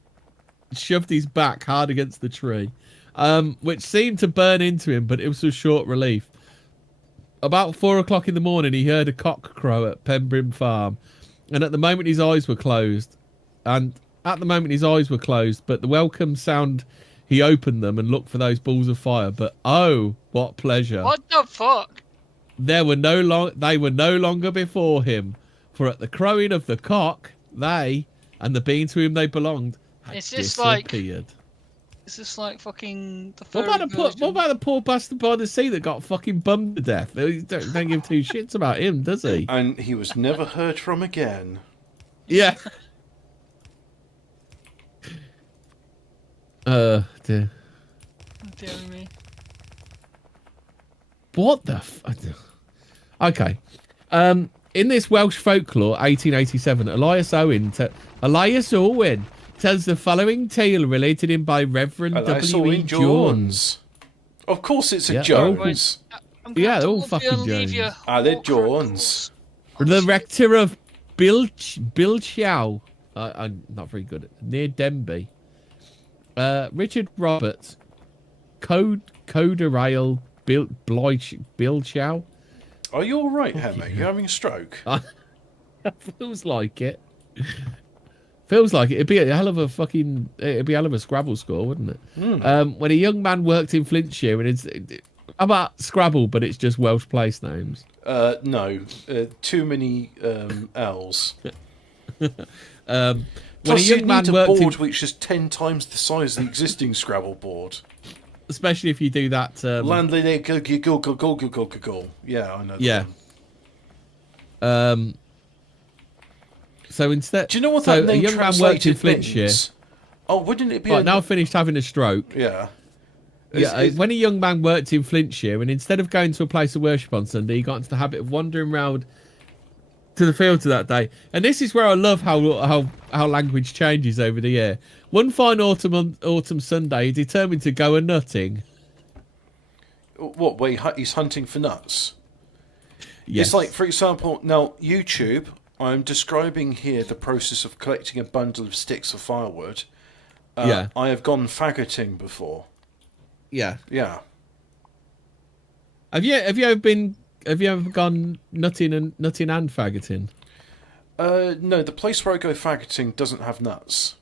shoved his back hard against the tree, which seemed to burn into him, but it was a short relief. About 4 o'clock in the morning, he heard a cock crow at Pembrim Farm, and at the moment his eyes were closed, but the welcome sound, he opened them and looked for those balls of fire. But oh, what pleasure! What the fuck? They were no longer before him, for at the crowing of the cock, they and the being to whom they belonged had disappeared. Is this like fucking the What about the poor bastard by the sea that got fucking bummed to death? They don't give two shits about him, does he? And he was never heard from again. Yeah. Dear. Dear me. What the Okay. In this Welsh folklore, 1887, Elias Owen tells the following tale related in by Reverend W.E. Jones. Of course it's a Jones. They're all fucking Jones. They're Jones. The rector of Bilchow. I'm not very good at near Denby. Richard Roberts. Coderail Bilchow. Are you alright, Hemmer? You having a stroke? Feels like it. Feels like it. It'd be a hell of a Scrabble score, wouldn't it? When a young man worked in Flintshire, and it's about Scrabble, but it's just Welsh place names. No, too many L's. When Plus, a young you man need a worked board which is 10 times the size of the existing Scrabble board. especially if you do that. Landlady, go. Yeah, I know. Yeah. One. So instead, Do you know what that name a young man worked in Flintshire. means? Oh, wouldn't it be? Right, now finished having a stroke. Yeah. When a young man worked in Flintshire, and instead of going to a place of worship on Sunday, he got into the habit of wandering round to the fields of that day. And this is where I love how language changes over the year. One fine autumn Sunday, he determined to go a nutting. What? Wait, he's hunting for nuts. Yes. It's like, for example, now YouTube. I'm describing here the process of collecting a bundle of sticks of firewood. Yeah. I have gone faggoting before. Yeah. Yeah. Have you ever gone nutting and faggoting? No, the place where I go faggoting doesn't have nuts.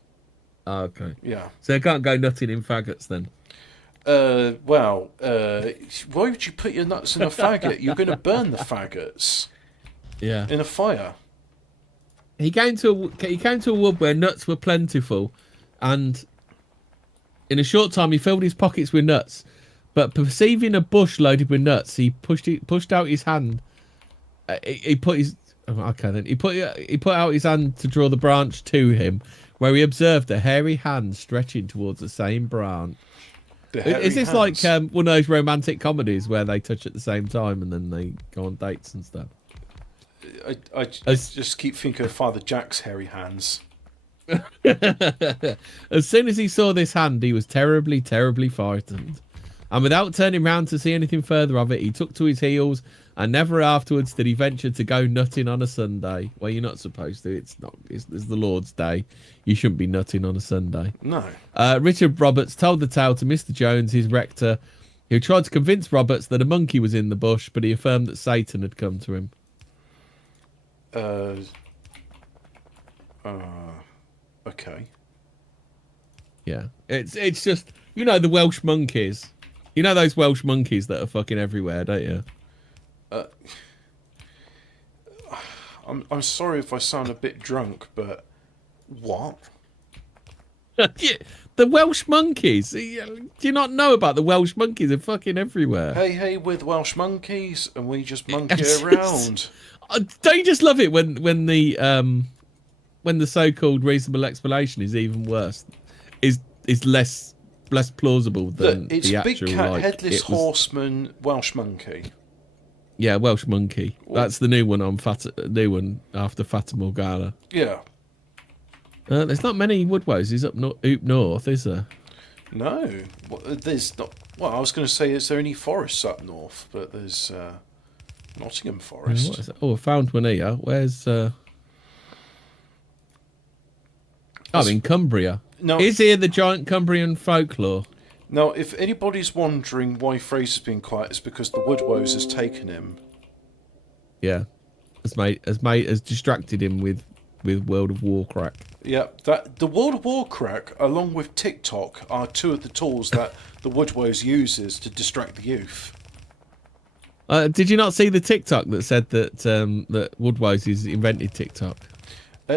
Oh, okay. Yeah. So you can't go nutting in faggots then? Well, why would you put your nuts in a faggot? You're going to burn the faggots. Yeah. In a fire. He came to a wood where nuts were plentiful, and in a short time he filled his pockets with nuts. But perceiving a bush loaded with nuts, he pushed out his hand. He put out his hand to draw the branch to him, where he observed a hairy hand stretching towards the same branch. The hairy Is this hands. like one of those romantic comedies where they touch at the same time and then they go on dates and stuff? I just keep thinking of Father Jack's hairy hands. As soon as he saw this hand, he was terribly, terribly frightened. And without turning round to see anything further of it, he took to his heels, and never afterwards did he venture to go nutting on a Sunday. Well, you're not supposed to. It's the Lord's Day. You shouldn't be nutting on a Sunday. No. Richard Roberts told the tale to Mr. Jones, his rector, who tried to convince Roberts that a monkey was in the bush, but he affirmed that Satan had come to him. Okay. Yeah. It's just, you know, the Welsh monkeys. You know those Welsh monkeys that are fucking everywhere, don't you? I'm sorry if I sound a bit drunk, but what? Yeah, the Welsh monkeys. Do you not know about the Welsh monkeys? They're fucking everywhere. Hey, we're the Welsh monkeys, and we just monkey around. Don't you just love it when the so-called reasonable explanation is even worse? Is less plausible than Look, it's the Big actual Cat like, Headless Horseman Welsh monkey. Yeah, Welsh monkey. That's the new one on new one after Fata Morgana. Yeah. There's not many Woodwoses up north, is there? No, there's not. Well, I was going to say, is there any forests up north? But there's Nottingham Forest. What is it? Oh, I found one here. Where's? I'm in Cumbria. No, Is here the giant Cumbrian folklore? now, if anybody's wondering why Fraser's been quiet, it's because the Woodwose has taken him. Yeah, has distracted him with World of Warcraft. Yeah, that the World of Warcraft, along with TikTok, are two of the tools that the Woodwose uses to distract the youth. Did you not see the TikTok that said that that Woodwose invented TikTok?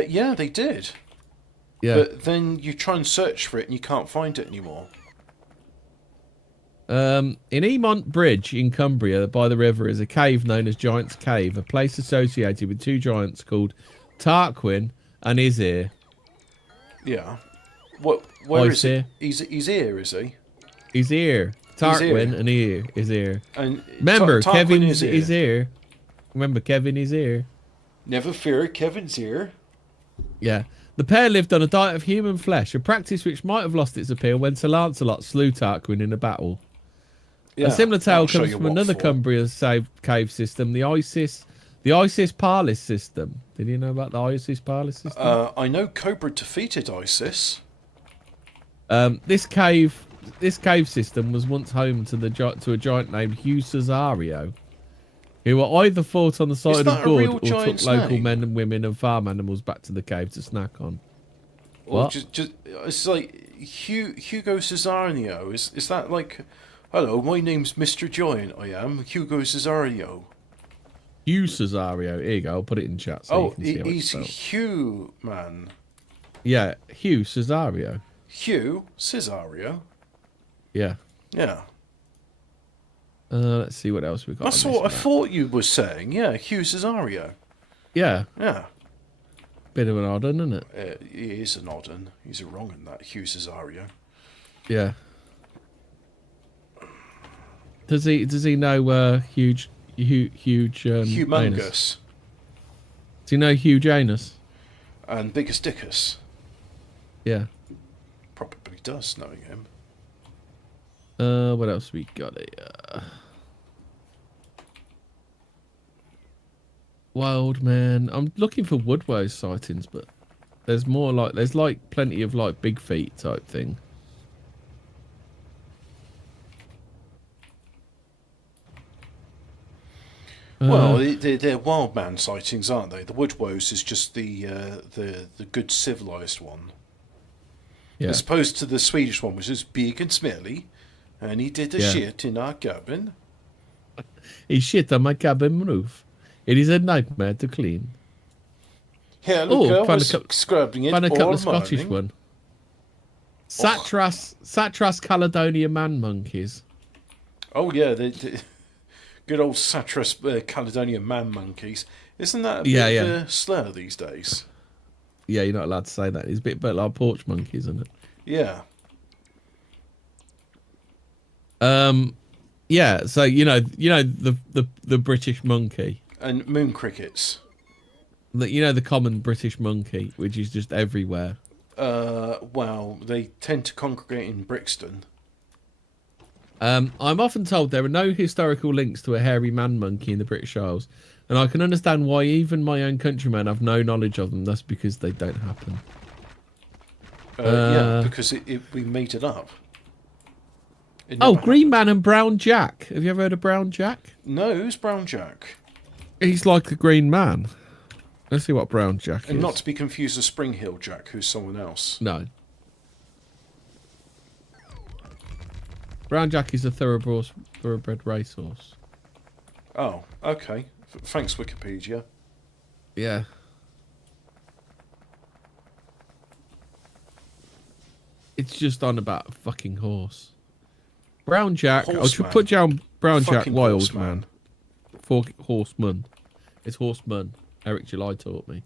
Yeah, they did. Yeah. But then you try and search for it and you can't find it anymore. In Emont Bridge in Cumbria, by the river, is a cave known as Giant's Cave, a place associated with two giants called Tarquin and Isir. Yeah. Where is Isir. he? He's here, is he? Isir. Tarquin and Isir. And Remember, Tarquin Kevin is is here. Remember, Kevin is here. Never fear, Kevin's here. Yeah. The pair lived on a diet of human flesh, a practice which might have lost its appeal when Sir Lancelot slew Tarquin in a battle. Yeah, A similar tale I'll show comes you from what another for. Cumbria cave system, the Isis Parlis system. Did you know about the Isis Parlis system? I know Cobra defeated Isis. This cave system was once home to a giant named Hugh Cesario, who either fought on the side of that a good real or took giant's local name? men and women and farm animals back to the cave to snack on. Or What? just it's like Hugo Cesario. Is that like, hello, my name's Mr. Giant. I am Hugo Cesario. Hugh Cesario. Here you go. I'll put it in chat so you can see how it's he's spelled. Hugh, man. Yeah, Hugh Cesario. Hugh Cesario. Yeah. Yeah. Let's see what else we got. That's on what I this map. thought you were saying. Yeah, Hugh Cesario. Yeah, Yeah. bit of an odd one, isn't it? He is an odd one. He's a wrong in that, Hugh Cesario. Yeah. Does he know huge Humongous. Anus? Does he know huge anus? And Biggest Dickus. Yeah. Probably does, knowing him. What else we got here? Wild man. I'm looking for Woodwose sightings, but there's plenty of like big feet type thing. Well, they're wild man sightings, aren't they? The Woodwose is just the good civilized one, Yeah. as opposed to the Swedish one, which is big and smelly, and he did a Yeah. shit in our cabin. He shit on my cabin roof. It is a nightmare to clean. Yeah, look, I found was a scrubbing it Find a couple all of Scottish morning. one. Satras Caledonia man monkeys. Oh yeah, the good old Satras Caledonian man monkeys. Isn't that a Yeah, bit yeah. of a slur these days? Yeah, you're not allowed to say that. It's a bit like porch monkeys, isn't it? Yeah. Yeah. So the British monkey, And moon crickets. the common British monkey, which is just everywhere. Well, they tend to congregate in Brixton. I'm often told there are no historical links to a hairy man monkey in the British Isles, and I can understand why even my own countrymen have no knowledge of them. That's because they don't happen. Yeah, because we made it up. It Oh, never Green happened. Man and Brown Jack. Have you ever heard of Brown Jack? No, who's Brown Jack? He's like the Green Man. Let's see what Brown Jack And is. not to be confused with Spring Hill Jack, who's someone else. No. Brown Jack is a thoroughbred racehorse. Oh, okay. Thanks, Wikipedia. Yeah. It's just on about a fucking horse. Brown Jack. I should Horseman. put down Brown Jack Fucking Wild horseman. Man. Horseman. It's Horseman. Eric July taught me.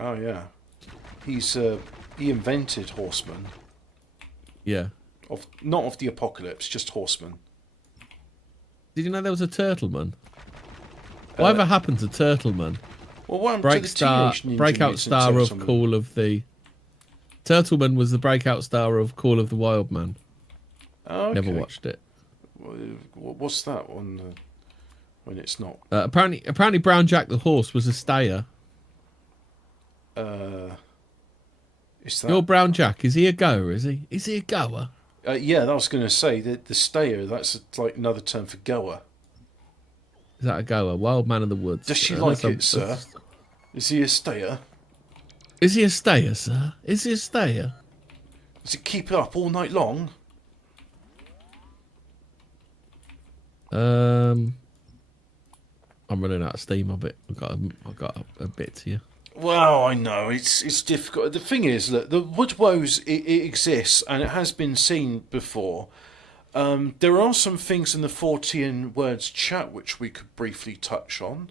Oh yeah, he invented horsemen Yeah. not of the apocalypse, just horsemen. Did you know there was a Turtleman? Whatever happened to Turtleman? Well, what happened to the Teenage Ninja Breakout Mutant star of Turtleman? Call of the... Turtleman was the breakout star of Call of the Wild Man. Oh, okay. Never watched it. What's that one? When it's not. Apparently Brown Jack the horse was a stayer. Is that? Your Brown Jack, is he a goer, is he? Is he a goer? Yeah, I was going to say that the stayer. That's like another term for goer. Is that a goer? Wild man of the woods. Does she like it, sir? Is he a stayer? Is he a stayer, sir? Is he a stayer? Does he keep it up all night long? I'm running out of steam a bit. I've got a bit to you. Well, I know it's difficult. The thing is that the Woodwose it exists and it has been seen before. There are some things in the Fortean words chat which we could briefly touch on.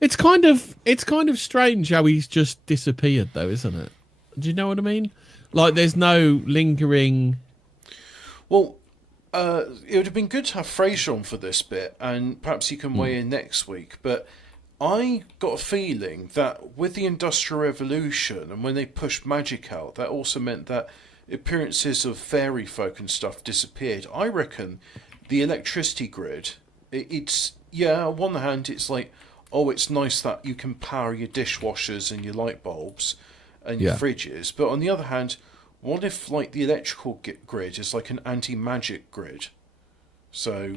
It's kind of strange how he's just disappeared, though, isn't it? Do you know what I mean? Like, there's no lingering. Well, it would have been good to have Fraser on for this bit, and perhaps he can weigh in next week. But I got a feeling that with the Industrial Revolution and when they pushed magic out, that also meant that appearances of fairy folk and stuff disappeared. I reckon the electricity grid, it's on one hand, it's like, oh, it's nice that you can power your dishwashers and your light bulbs and your fridges. But on the other hand, what if like the electrical grid is like an anti-magic grid? So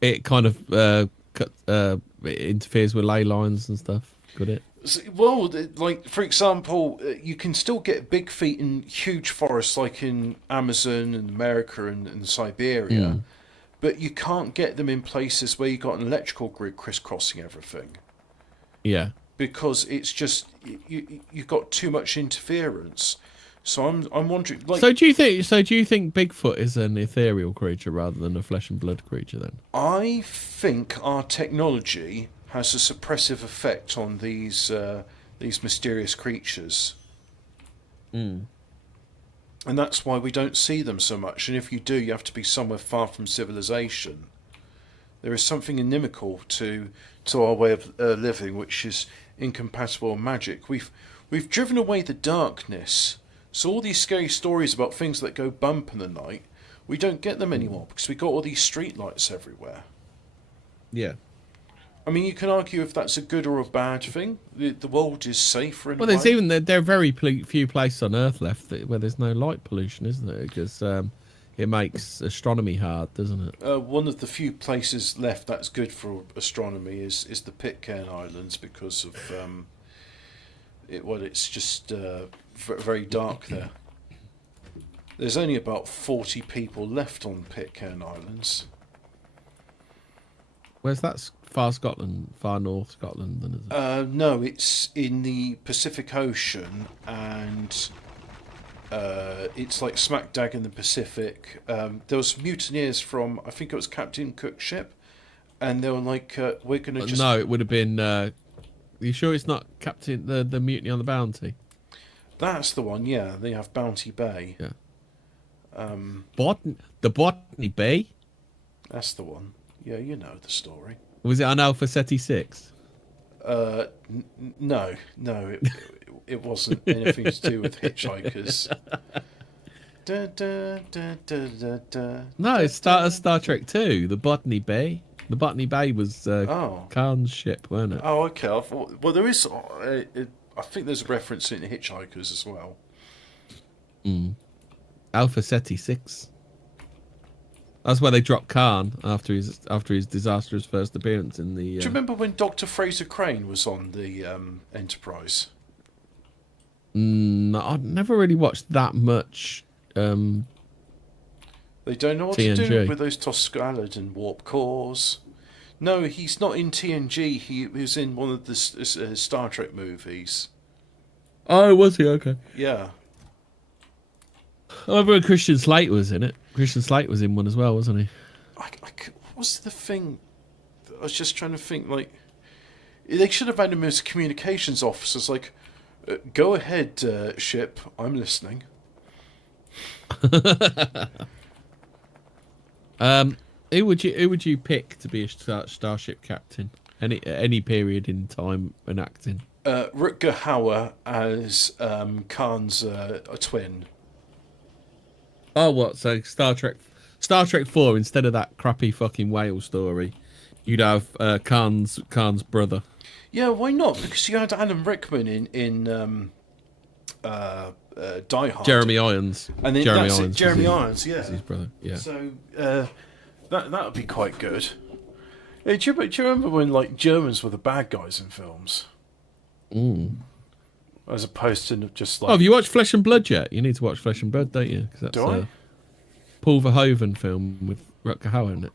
It kind of it interferes with ley lines and stuff. Could it? Well, like for example, you can still get big feet in huge forests like in Amazon and America and Siberia, but you can't get them in places where you've got an electrical grid crisscrossing everything. Yeah. Because it's just you've got too much interference. So I'm wondering. Like, So do you think Bigfoot is an ethereal creature rather than a flesh and blood creature? Then I think our technology has a suppressive effect on these mysterious creatures. And that's why we don't see them so much. And if you do, you have to be somewhere far from civilization. There is something inimical to our way of living, which is incompatible with magic. We've driven away the darkness. So all these scary stories about things that go bump in the night, we don't get them anymore because we've got all these street lights everywhere. yeah. I mean, you can argue if that's a good or a bad thing. The world is safer in Well, a there's way. even there are very few places on Earth left where there's no light pollution, isn't there? Because it makes astronomy hard, doesn't it? One of the few places left that's good for astronomy is the Pitcairn Islands because of it's just very dark there. There's only about 40 people left on Pitcairn Islands. Where's that? Far north Scotland, then, is it? No, it's in the Pacific Ocean, and it's like smack dab in the Pacific. There was mutineers from, I think it was Captain Cook's ship, and they were like, "We're going to just." No, it would have been. Are you sure it's not Captain the Mutiny on the Bounty? That's the one. Yeah, they have Bounty Bay. Yeah. The Botany Bay? That's the one. Yeah, you know the story. Was it on Alpha Ceti 6? No, it wasn't anything to do with hitchhikers. Da, da, da, da, da, da, No, it's Star Trek 2, the Botany Bay. The Botany Bay was Khan's ship, weren't it? Oh, okay. I thought, well, there is. I think there's a reference in Hitchhikers as well. Alpha Ceti 6. That's where they dropped Khan after his disastrous first appearance in the. Do you remember when Dr. Fraser Crane was on the Enterprise? No, I've never really watched that much. They don't know what TNG. to do with those Toscalid and warp cores. No, he's not in TNG. He was in one of the Star Trek movies. Oh, was he? Okay. Yeah. I remember when Christian Slate was in it. Christian Slate was in one as well, wasn't he? What was the thing? I was just trying to think, like, they should have had him as communications officers, like, go ahead, ship, I'm listening. Who would you pick to be a starship captain? Any period in time and acting? Rutger Hauer as Khan's a twin. Oh, what? So Star Trek 4, instead of that crappy fucking whale story, you'd have Khan's brother. Yeah, why not? Because you had Alan Rickman in Die Hard. Jeremy Irons. And then Jeremy Irons, yeah. His brother, yeah. So that would be quite good. Hey, do you remember when, like, Germans were the bad guys in films? As opposed to just like... Oh, have you watched Flesh and Blood yet? You need to watch Flesh and Blood, don't you? 'Cause that's Do I? Paul Verhoeven film with Rutger Hauer in it.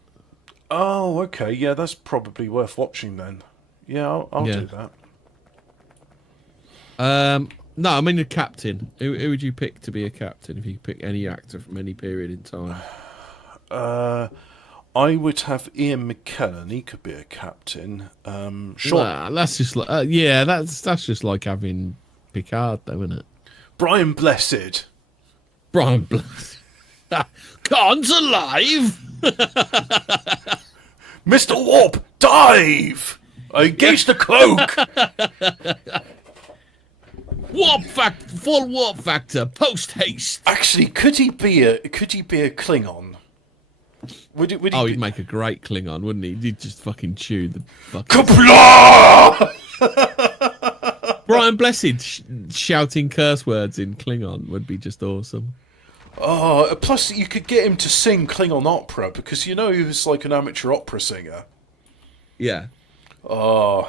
Oh, okay. Yeah, that's probably worth watching then. Yeah, I'll do that. No, I mean a captain. Who would you pick to be a captain if you could pick any actor from any period in time? I would have Ian McKellen. He could be a captain. Sean... Nah, that's just like that's just like having Picard, though, isn't it? Brian Blessed. Brian Blessed. Khan's alive. Mr. Warp, dive! I engaged the cloak. Full warp factor, post haste. Actually, could he be a Klingon? Would He'd make a great Klingon, wouldn't he? He'd just fucking chew the fucking... Kapla! Brian Blessed shouting curse words in Klingon would be just awesome. Oh, plus you could get him to sing Klingon opera, because you know he was like an amateur opera singer. Yeah. You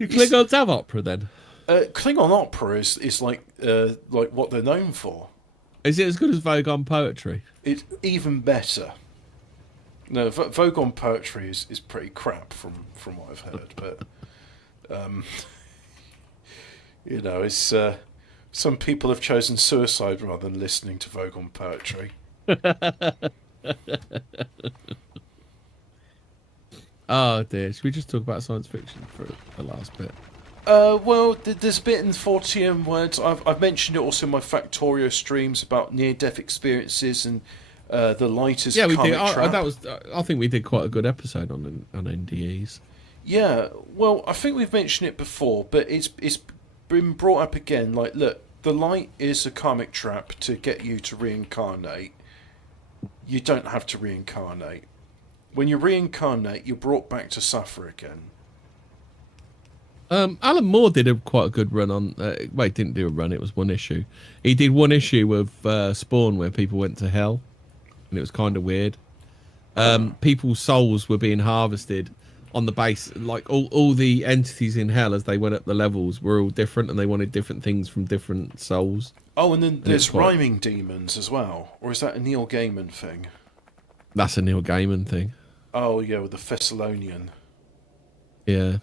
Klingons have opera then? Klingon opera is like what they're known for. Is it as good as Vogon poetry? It's even better. No, Vogon poetry is pretty crap from what I've heard, but you know, it's some people have chosen suicide rather than listening to Vogon poetry. Oh dear, should we just talk about science fiction for the last bit? Well, there's a bit in Fortean words. I've mentioned it also in my Factorio streams about near-death experiences and the light as we karmic did. trap. I think we did quite a good episode on NDEs. Yeah, well, I think we've mentioned it before, but it's been brought up again. Like, look, the light is a karmic trap to get you to reincarnate. You don't have to reincarnate. When you reincarnate, you're brought back to suffer again. Alan Moore did quite a good run on... he didn't do a run, it was one issue. He did one issue of Spawn where people went to hell, and it was kind of weird. People's souls were being harvested on the base, like all the entities in hell as they went up the levels were all different, and they wanted different things from different souls. Oh, and then there's rhyming demons as well, or is that a Neil Gaiman thing? That's a Neil Gaiman thing. Oh yeah, with the Thessalonian. Yeah.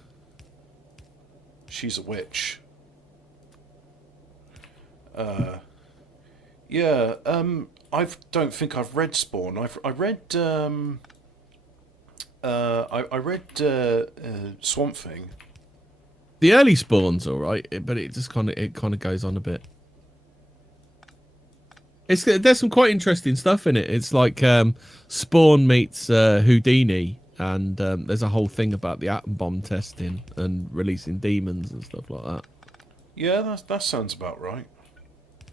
She's a witch. I don't think I've read Spawn. I read Swamp Thing. The early Spawn's all right, but it just kind of goes on a bit. There's some quite interesting stuff in it. It's like Spawn meets Houdini, and there's a whole thing about the atom bomb testing and releasing demons and stuff like that. Yeah, that sounds about right.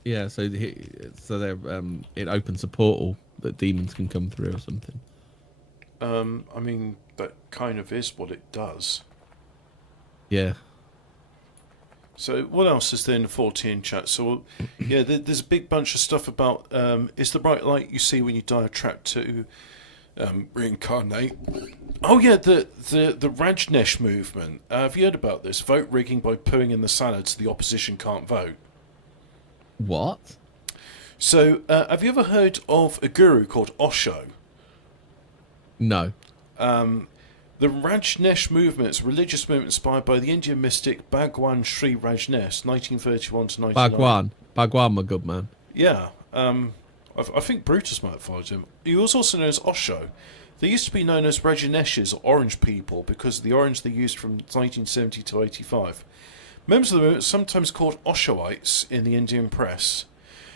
Yeah, so there it opens a portal that demons can come through or something. I mean, that kind of is what it does. Yeah. So what else is there in the Fortean chat? So, yeah, there's a big bunch of stuff about is the bright light you see when you die trapped to reincarnate. Oh yeah, the Rajneesh movement. Have you heard about this? Vote rigging by pooing in the salad so the opposition can't vote. What? So, have you ever heard of a guru called Osho? No. The Rajneesh movement is a religious movement inspired by the Indian mystic Bhagwan Sri Rajneesh, 1931 to 1999. Bhagwan, my good man. Yeah, I think Brutus might have followed him. He was also known as Osho. They used to be known as Rajneeshs, or Orange people, because of the orange they used from 1970 to 85. Members of the movement are sometimes called Oshoites in the Indian press.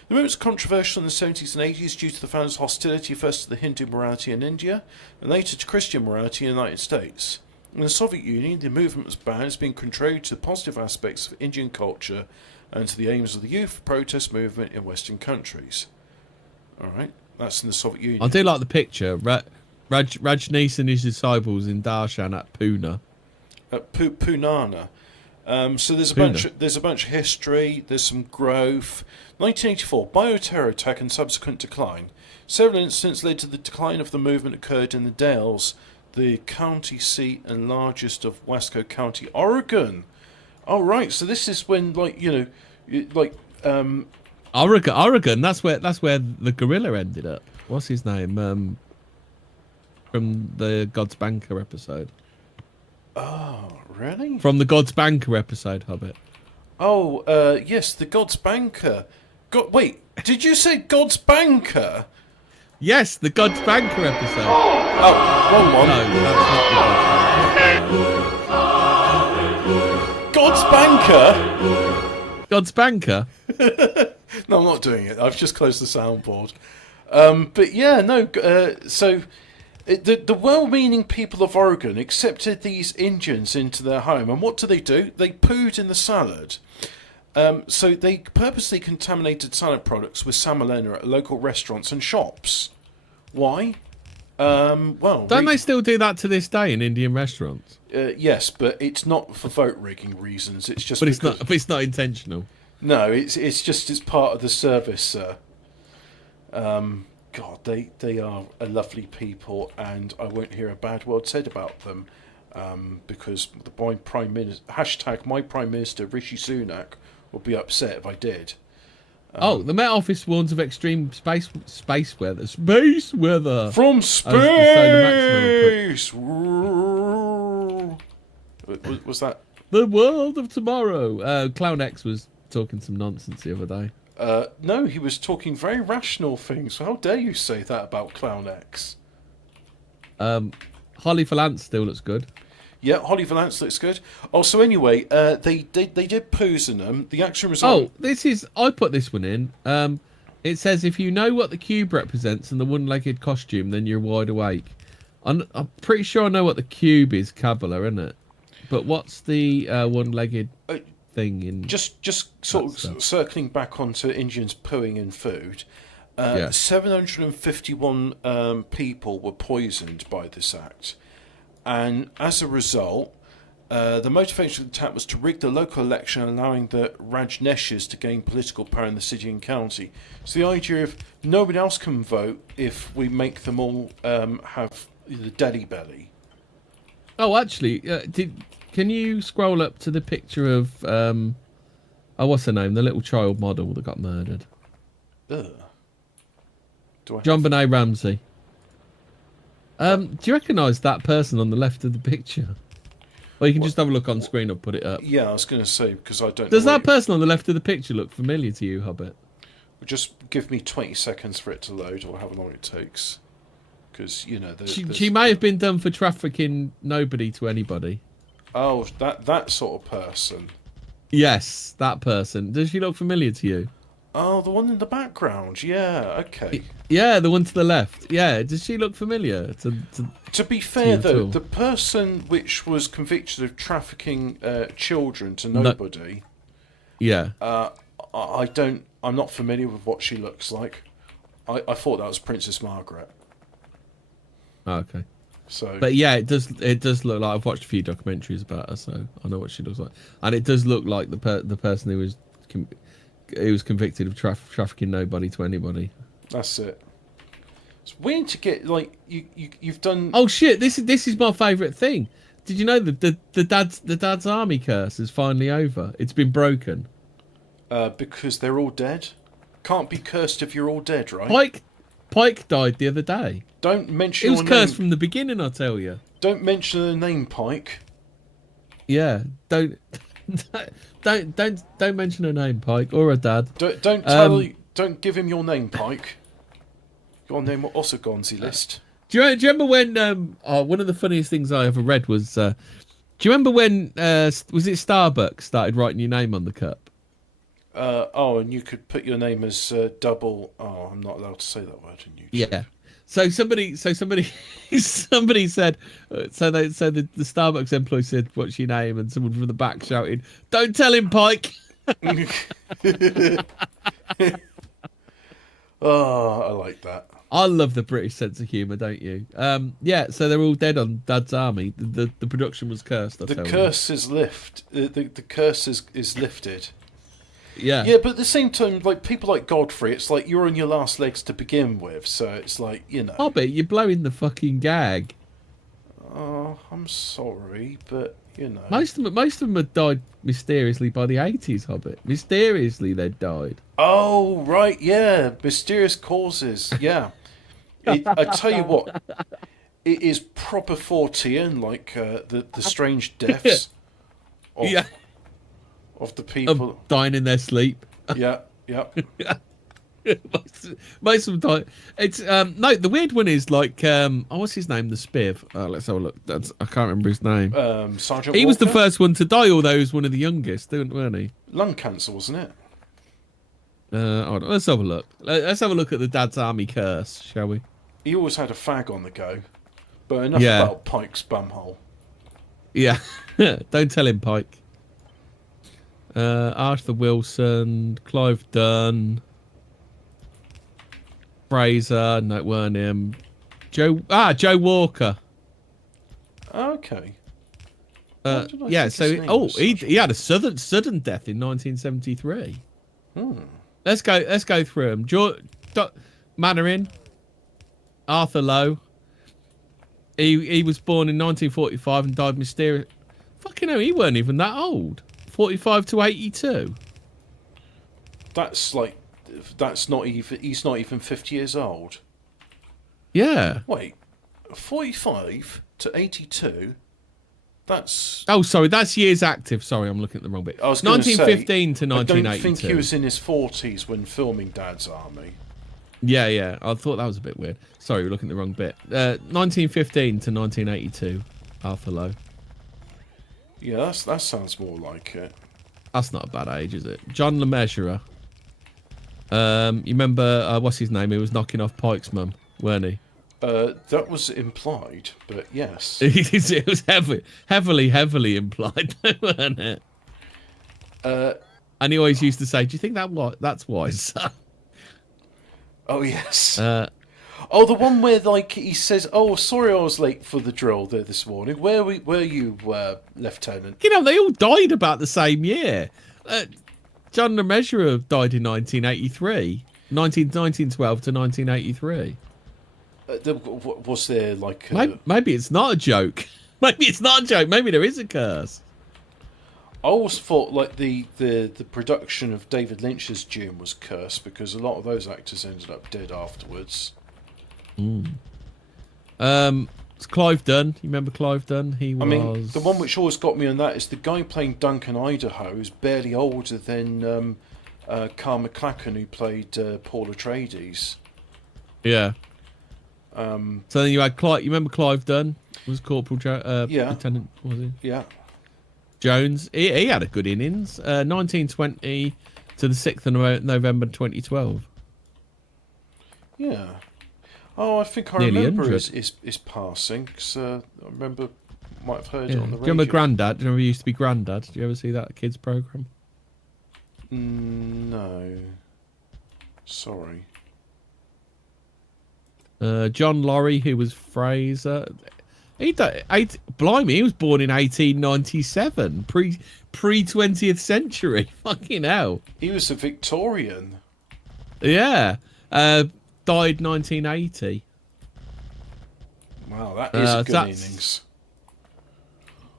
The movement was controversial in the 70s and 80s due to the founders' hostility first to the Hindu morality in India and later to Christian morality in the United States. In the Soviet Union, the movement was banned as being contrary to the positive aspects of Indian culture and to the aims of the youth protest movement in Western countries. Alright, that's in the Soviet Union. I do like the picture. Rajneesh and his disciples in Darshan at Pune. At Punana. So there's a bunch of history. There's some growth. 1984 bioterror attack and subsequent decline. Several incidents led to the decline of the movement occurred in the Dalles, the county seat and largest of Wasco County, Oregon. Oh right, so this is when Oregon. That's where the gorilla ended up. What's his name? From the God's Banker episode. Oh, really? From the God's Banker episode, Hobbit. Oh, yes, the God's Banker. Wait, did you say God's Banker? Yes, the God's Banker episode. Oh, wrong one. No, that's not God's Banker? God's Banker? No, I'm not doing it. I've just closed the soundboard. But yeah, no, so... The well-meaning people of Oregon accepted these Indians into their home, and what do? They pooed in the salad. So they purposely contaminated salad products with salmonella at local restaurants and shops. Why? Well, don't they still do that to this day in Indian restaurants? Yes, but it's not for vote rigging reasons. It's just. But it's not intentional. No, it's part of the service, sir. God, they are a lovely people, and I won't hear a bad word said about them, because my Prime Minister, #my Prime Minister Rishi Sunak, would be upset if I did. The Met Office warns of extreme space weather. Space weather from space. Was that the world of tomorrow? Clown X was talking some nonsense the other day. No, he was talking very rational things. How dare you say that about Clown X? Holly Valance still looks good. Yeah, Holly Valance looks good. Oh, so anyway, they did poos in them. The action result. I put this one in. It says if you know what the cube represents and the one-legged costume, then you're wide awake. I'm pretty sure I know what the cube is, Kabbalah, isn't it? But what's the one-legged thing in? Just sort of circling back onto Indians pooing in food. 751 people were poisoned by this act. And as a result, the motivation of the attack was to rig the local election, allowing the Rajneeshs to gain political power in the city and county. So the idea of nobody else can vote if we make them all have the Delhi belly. Oh, actually, can you scroll up to the picture of what's her name? The little child model that got murdered. John Benet Ramsey. Do you recognise that person on the left of the picture? Or you can just have a look on screen or put it up. Yeah, I was going to say, because I don't know. Does that person on the left of the picture look familiar to you, Hobbit? Just give me 20 seconds for it to load, or however long it takes. Because, you know... She may have been done for trafficking nobody to anybody. Oh, that sort of person. Yes, that person. Does she look familiar to you? Oh, the one in the background. Yeah, okay. Yeah, the one to the left. Yeah, does she look familiar? To be fair, though, all? the person which was convicted of trafficking children to nobody, Yeah. I'm not familiar with what she looks like. I thought that was Princess Margaret. Oh, okay. So, but yeah, it does look like I've watched a few documentaries about her, so I know what she looks like, and it does look like the person who was convicted of trafficking nobody to anybody. That's it. It's weird to get like you've done. Oh shit! This is my favourite thing. Did you know that the dad's army curse is finally over? It's been broken. Because they're all dead. Can't be cursed if you're all dead, right? Pike died the other day. Don't mention. It was your cursed name. from the beginning, I tell you. Don't mention the name Pike. Yeah, don't mention her name, Pike, or her dad. Don't give him your name, Pike. Your name will also go on the list. Do you remember when? One of the funniest things I ever read was. Do you remember when? Was it Starbucks started writing your name on the cup? And you could put your name as double. Oh, I'm not allowed to say that word in YouTube. Yeah. So somebody said. So the Starbucks employee said, "What's your name?" And someone from the back shouted, "Don't tell him, Pike." Oh, I like that. I love the British sense of humour, don't you? Yeah. So they're all dead on Dad's army. The production was cursed. The curse is the curse is lifted. Yeah. Yeah, but at the same time, like people like Godfrey, it's like you're on your last legs to begin with, so it's like, you know. Hobbit, you're blowing the fucking gag. Oh, I'm sorry, but you know. Most of them had died mysteriously by the 80s, Hobbit. Mysteriously, they died. Oh, right, yeah, mysterious causes, yeah. I tell you what, it is proper Fortean, like the strange deaths of, Yeah. of the people Dying in their sleep. Yeah. Most of them died. It's no, the weird one is like what's his name? The Spiv. Let's have a look. I can't remember his name. Sergeant He was the Walker? first one to die, although he was one of the youngest, weren't he? Lung cancer, wasn't it? Hold on, let's have a look. Let's have a look at the Dad's Army curse, shall we? He always had a fag on the go. But enough Yeah. about Pike's bumhole. Yeah. Don't tell him, Pike. Arthur Wilson, Clive Dunn, Fraser, no, it weren't him. Joe Walker. Okay. Yeah, so he had a sudden death in 1973. Let's go through them. Mannering, Arthur Lowe. He was born in 1945 and died mysterious. Fucking hell, he weren't even that old. 45 to 82. That's not even. He's not even 50 years old. Yeah. Wait, 45 to 82. That's. Oh, sorry, that's years active. Sorry, I'm looking at the wrong bit. I was going to say, 1915 to 1982. I don't think he was in his 40s when filming Dad's Army. Yeah. I thought that was a bit weird. Sorry, we're looking at the wrong bit. 1915 to 1982. Arthur Lowe. Yeah, that sounds more like it. That's not a bad age, is it? John LeMessurier. You remember what's his name? He was knocking off Pike's mum, weren't he? That was implied, but yes. It was heavily implied, weren't it? And he always used to say, "Do you think that's wise, son?" Oh yes. Oh, the one where like he says, "Oh, sorry, I was late for the drill there this morning. Where were you, Lieutenant?" You know, they all died about the same year. John LeMessurier died in 1983, 1912 to 1983. Was there like? Maybe it's not a joke. Maybe it's not a joke. Maybe there is a curse. I always thought like the production of David Lynch's Dune was cursed because a lot of those actors ended up dead afterwards. It's Clive Dunn. You remember Clive Dunn? He was. I mean, the one which always got me on that is the guy playing Duncan Idaho is barely older than Carl McLachlan, who played Paul Atreides. Yeah. So then you had Clive. You remember Clive Dunn? Was Corporal yeah. Lieutenant? Was he? Yeah. Jones. He had a good innings. 1920 to the 6th of November 2012. Yeah. Oh, I think I Nearly remember 100. his passing, because I remember, might have heard Yeah. it on the Do you radio. remember Grandad? Do you remember he used to be Grandad? Did you ever see that kids program? No. Sorry. John Laurie, who was Fraser. Blimey, he was born in 1897, pre 20th century. Fucking hell. He was a Victorian. Yeah. Died 1980. Wow, that is a good that's- innings.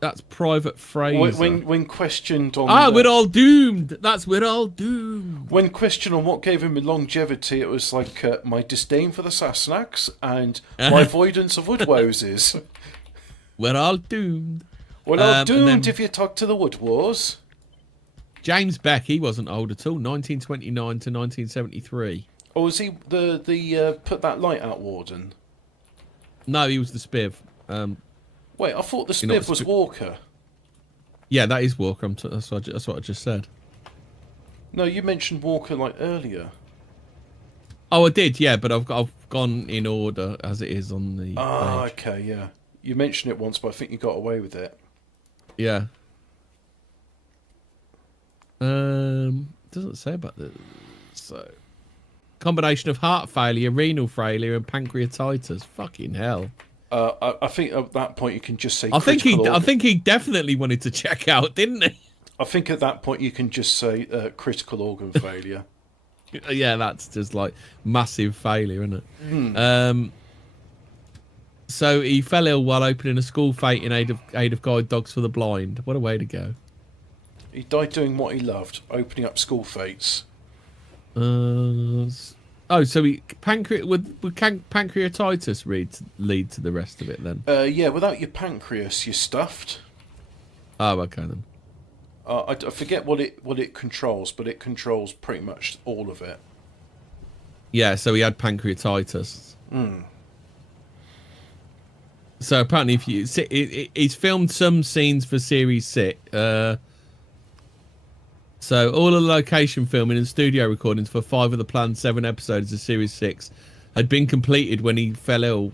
That's Private Fraser. When questioned on... we're all doomed. That's we're all doomed. When questioned on what gave him longevity, it was like my disdain for the Sassenachs and my avoidance of Woodwoses. We're all doomed. Well, I'm and doomed then- if you talk to the Woodwose. James Beck, he wasn't old at all. 1929 to 1973. Or was he the put that light out warden? No, he was the Spiv. Wait, I thought the You're not Spiv was Spiv. Walker. Yeah, that is Walker. That's what I just said. No, you mentioned Walker like earlier. Oh, I did, yeah, but I've gone in order as it is on the page. Okay, yeah. You mentioned it once, but I think you got away with it. Yeah. Doesn't say about the combination of heart failure, renal failure, and pancreatitis. Fucking hell. I think at that point you can just say. I think he definitely wanted to check out, didn't he? I think at that point you can just say critical organ failure. Yeah, that's just like massive failure, isn't it? So he fell ill while opening a school fete in aid of guide dogs for the blind. What a way to go! He died doing what he loved, opening up school fetes. So would pancreatitis lead to the rest of it then? Yeah, without your pancreas, you're stuffed. Oh, okay then. I forget what it controls, but it controls pretty much all of it. Yeah, so he had pancreatitis. So apparently, if you he's filmed some scenes for Series 6. So all the location filming and studio recordings for 5 of the planned 7 episodes of Series 6 had been completed when he fell ill.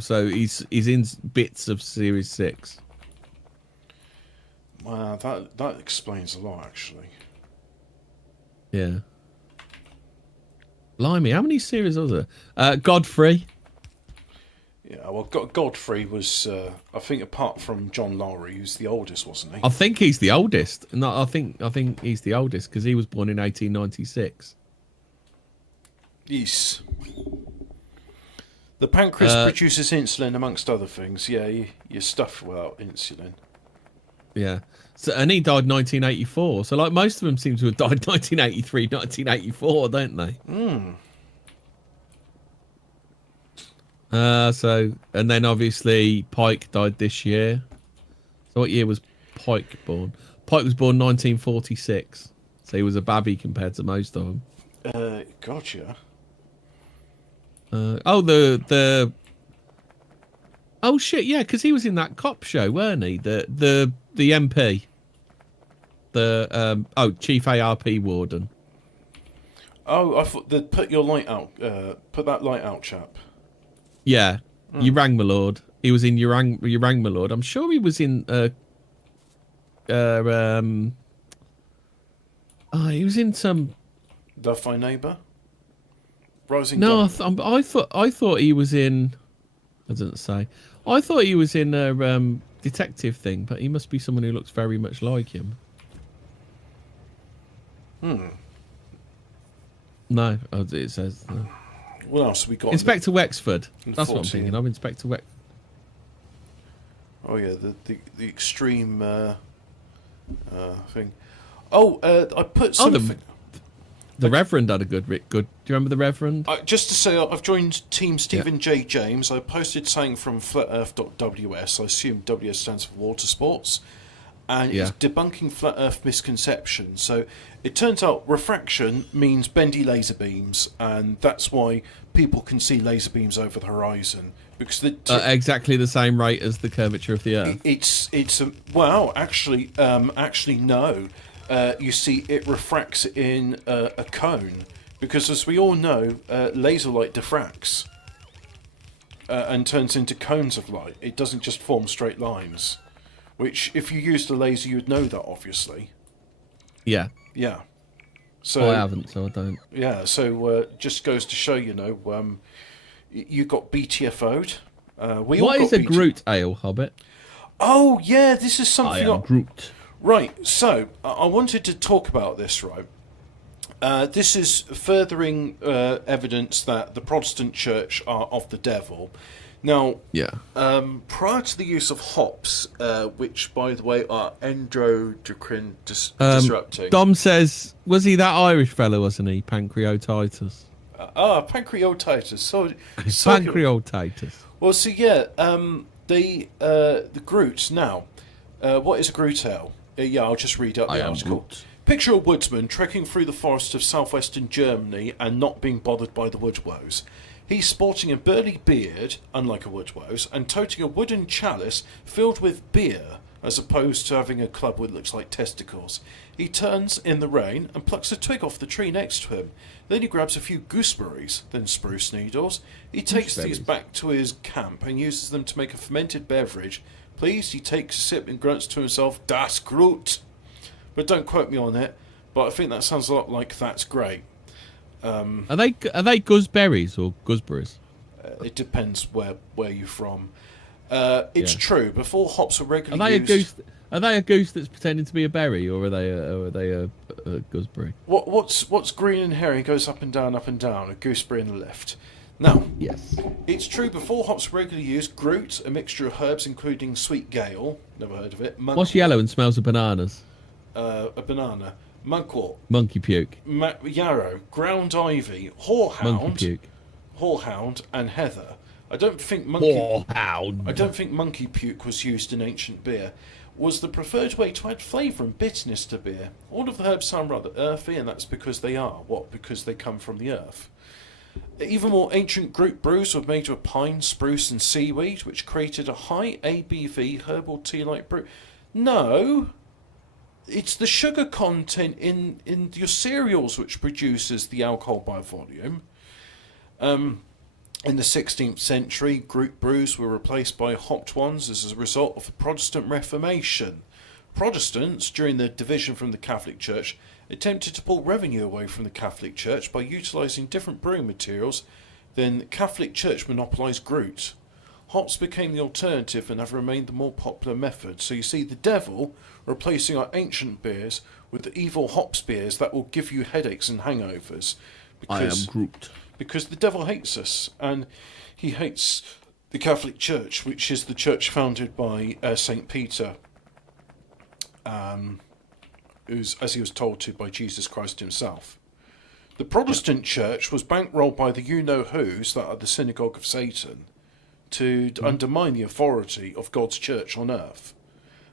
So he's in bits of Series 6. Wow, that explains a lot, actually. Yeah. Blimey, how many series was there? Godfrey. Yeah, well, Godfrey was, I think, apart from John Lowry, who's the oldest, wasn't he? I think he's the oldest. No, I think he's the oldest because he was born in 1896. Yes. The pancreas produces insulin, amongst other things. Yeah, you're stuffed without insulin. Yeah. So, and he died 1984. So, like, most of them seem to have died 1983, 1984, don't they? And then obviously Pike died this year. So what year was Pike born? Pike was born 1946. So he was a babby compared to most of them. Gotcha. Oh shit, yeah, because he was in that cop show, weren't he? The MP. Chief ARP warden. Oh, I thought they'd put your light out. Put that light out, chap. Yeah, you rang my lord. He was in you rang my lord. I'm sure he was in. He was in some. Doth thy neighbour? Rising. No, Dawn. I thought he was in. I didn't say. I thought he was in a detective thing, but he must be someone who looks very much like him. No, it says. No. What else have we got? Inspector Wexford. That's what I'm Fortean. thinking of. Inspector Wexford. Oh yeah, the extreme thing. I put something. The Reverend had a good. Do you remember the Reverend? Just to say, I've joined Team Stephen J. James. I posted something from flatearth.ws. I assume W stands for water sports. And it's debunking flat Earth misconceptions. So it turns out refraction means bendy laser beams, and that's why people can see laser beams over the horizon, because exactly the same rate as the curvature of the Earth. Actually no. you see it refracts in a cone. Because as we all know, laser light diffracts and turns into cones of light. It doesn't just form straight lines. Which, if you used a laser, you'd know that, obviously. Yeah. Yeah. So Well, I haven't, so I don't. Yeah, so just goes to show, you got BTFO'd. What is a Groot ale, Hobbit? Oh, yeah, this is I something... am Groot. Right, so I wanted to talk about this, right? This is furthering evidence that the Protestant Church are of the devil. Now, Yeah. prior to the use of hops, which, by the way, are endocrine disrupting... Dom says, was he that Irish fellow, wasn't he? Pancreatitis. Pancreatitis. Pancreatitis. Well, so yeah, the Groots now. What is a Groot ale? Yeah, I'll just read up the article. Picture a woodsman trekking through the forest of southwestern Germany and not being bothered by the Woodwose. He's sporting a burly beard, unlike a Woodwose, and toting a wooden chalice filled with beer, as opposed to having a club that looks like testicles. He turns in the rain and plucks a twig off the tree next to him. Then he grabs a few gooseberries, then spruce needles. He takes these back to his camp and uses them to make a fermented beverage. Pleased, he takes a sip and grunts to himself, "Das Groot." But don't quote me on it, but I think that sounds a lot like "that's great." Are they gooseberries or gooseberries? It depends where you're from. It's true. Before hops were regularly used... Are they a goose that's pretending to be a berry, or are they a gooseberry? What's green and hairy goes up and down, a gooseberry in the left. Now, yes, it's true. Before hops were regularly used, Groot, a mixture of herbs including sweet gale, never heard of it. What's yellow and smells of bananas? A banana. Mugwort. Monkey puke. Yarrow. Ground ivy. Horehound. Monkey puke. Horehound and heather. I don't think monkey puke was used in ancient beer. Was the preferred way to add flavour and bitterness to beer. All of the herbs sound rather earthy, and that's because they are. What? Because they come from the earth. Even more ancient Groot brews were made with pine, spruce and seaweed, which created a high ABV herbal tea-like brew. No, it's the sugar content in your cereals which produces the alcohol by volume. In the 16th century, Groot brews were replaced by hopped ones as a result of the Protestant Reformation. Protestants, during their division from the Catholic Church, attempted to pull revenue away from the Catholic Church by utilising different brewing materials. Then the Catholic Church monopolised Groot. Hops became the alternative and have remained the more popular method. So you see the devil replacing our ancient beers with the evil hops beers that will give you headaches and hangovers. I am Groot. Because the devil hates us, and he hates the Catholic Church, which is the church founded by St. Peter, who's, as he was told to by Jesus Christ himself. The Protestant Church was bankrolled by the you-know-whos, that are the synagogue of Satan, to undermine the authority of God's church on earth.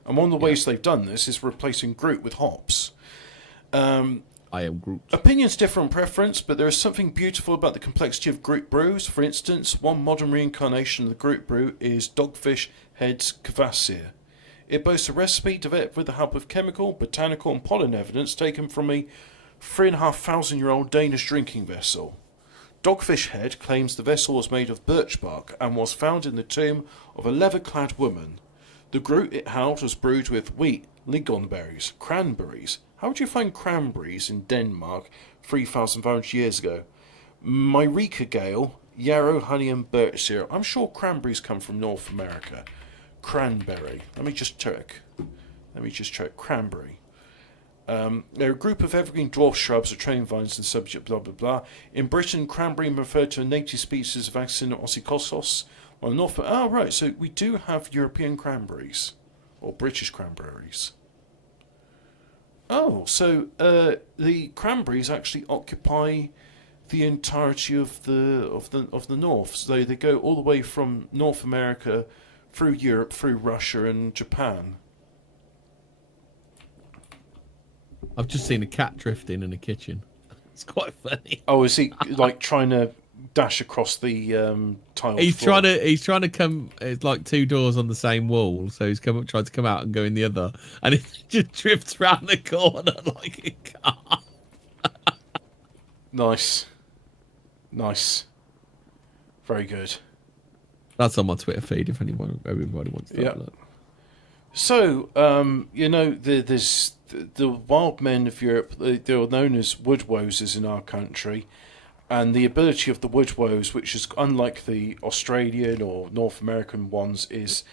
And one of the ways they've done this is replacing Groot with hops. I am Groot. Opinions differ on preference, but there is something beautiful about the complexity of Groot brews. For instance, one modern reincarnation of the Groot brew is Dogfish Head's Kvassir. It boasts a recipe developed with the help of chemical, botanical and pollen evidence taken from a 3,500-year-old Danish drinking vessel. Dogfish Head claims the vessel was made of birch bark and was found in the tomb of a leather-clad woman. The Groot it held was brewed with wheat, lingonberries, cranberries. How would you find cranberries in Denmark 3,500 years ago? Myrika Gale, yarrow, honey and birch syrup. I'm sure cranberries come from North America. Cranberry. Let me just check. Cranberry. They're a group of evergreen dwarf shrubs or train vines and subject blah blah blah. In Britain, cranberry referred to a native species of Axina ossicosos. Well, North. Oh, right. So we do have European cranberries, or British cranberries. Oh, so the cranberries actually occupy the entirety of the north. So they go all the way from North America, through Europe, through Russia and Japan. I've just seen a cat drifting in a kitchen. It's quite funny. Oh, is he like trying to dash across the tiled He's floor. trying to come. It's like two doors on the same wall, so he's trying to come out and go in the other, and it just drifts round the corner like a car. Nice. Very good. That's on my Twitter feed if everybody wants to look. So, there's the wild men of Europe. They're known as Woodwoses in our country, and the ability of the Woodwose, which is unlike the Australian or North American ones, is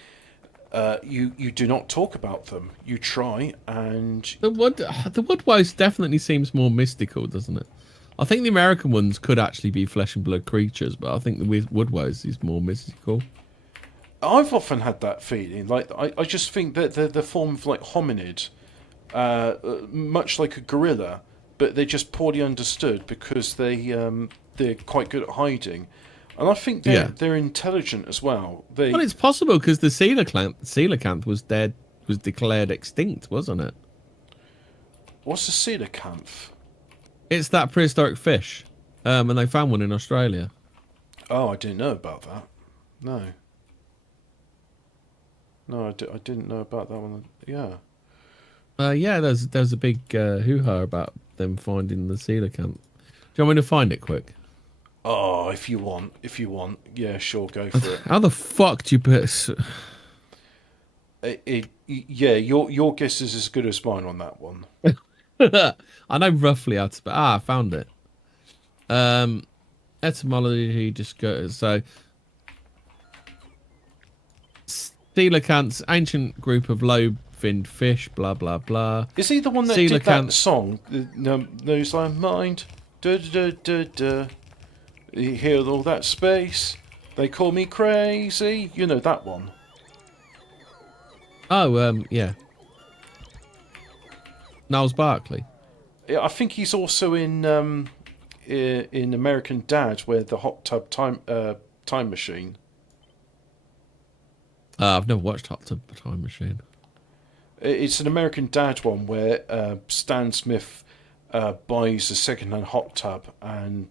you do not talk about them. You try, and The Woodwose definitely seems more mystical, doesn't it? I think the American ones could actually be flesh and blood creatures, but I think the Woodwose is more mystical. I've often had that feeling. Like I just think that they're the form of like hominid, much like a gorilla, but they're just poorly understood because they're quite good at hiding, and I think they're intelligent as well. Well, it's possible because the coelacanth was declared extinct, wasn't it? What's a coelacanth? It's that prehistoric fish, and they found one in Australia. Oh, I didn't know about that. No, I didn't know about that one. Yeah. There's a big hoo-ha about them finding the coelacanth. Do you want me to find it quick? Oh, if you want, yeah, sure, go for it. How the fuck do you put? Your guess is as good as mine on that one. I know roughly how to spell. I found it. Etymology just goes so. Coelacanths, ancient group of lobe-finned fish. Blah blah blah. Is he the one that did that song? No Slam Mind. Da da da da. You hear all that space? They call me crazy. You know that one. Oh, yeah. Niles Barkley. Yeah, I think he's also in American Dad, where the hot tub time machine. I've never watched Hot Tub Time Machine. It's an American Dad one where Stan Smith buys a second-hand hot tub and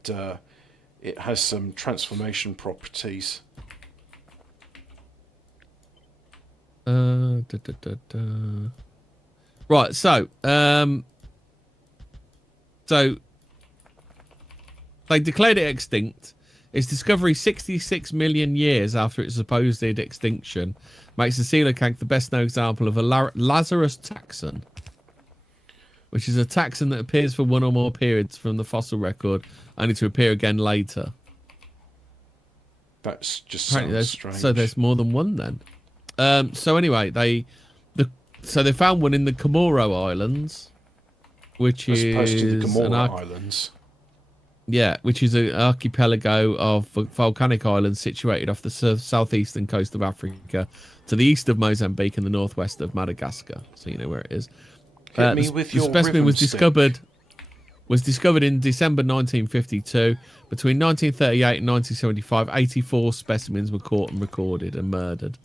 it has some transformation properties. Right, so they declared it extinct. Its discovery 66 million years after its supposed extinction makes the coelacanth the best known example of a Lazarus taxon, which is a taxon that appears for one or more periods from the fossil record, only to appear again later. That's just sounds strange. So there's more than one then. So anyway, they found one in the Comoro Islands, which as is opposed to the Comoro Islands. Yeah, which is an archipelago of volcanic islands situated off the southeastern coast of Africa, to the east of Mozambique and the northwest of Madagascar. So you know where it is. Hit me with the your specimen was stick. discovered in December 1952. Between 1938 and 1975, 84 specimens were caught and recorded and murdered.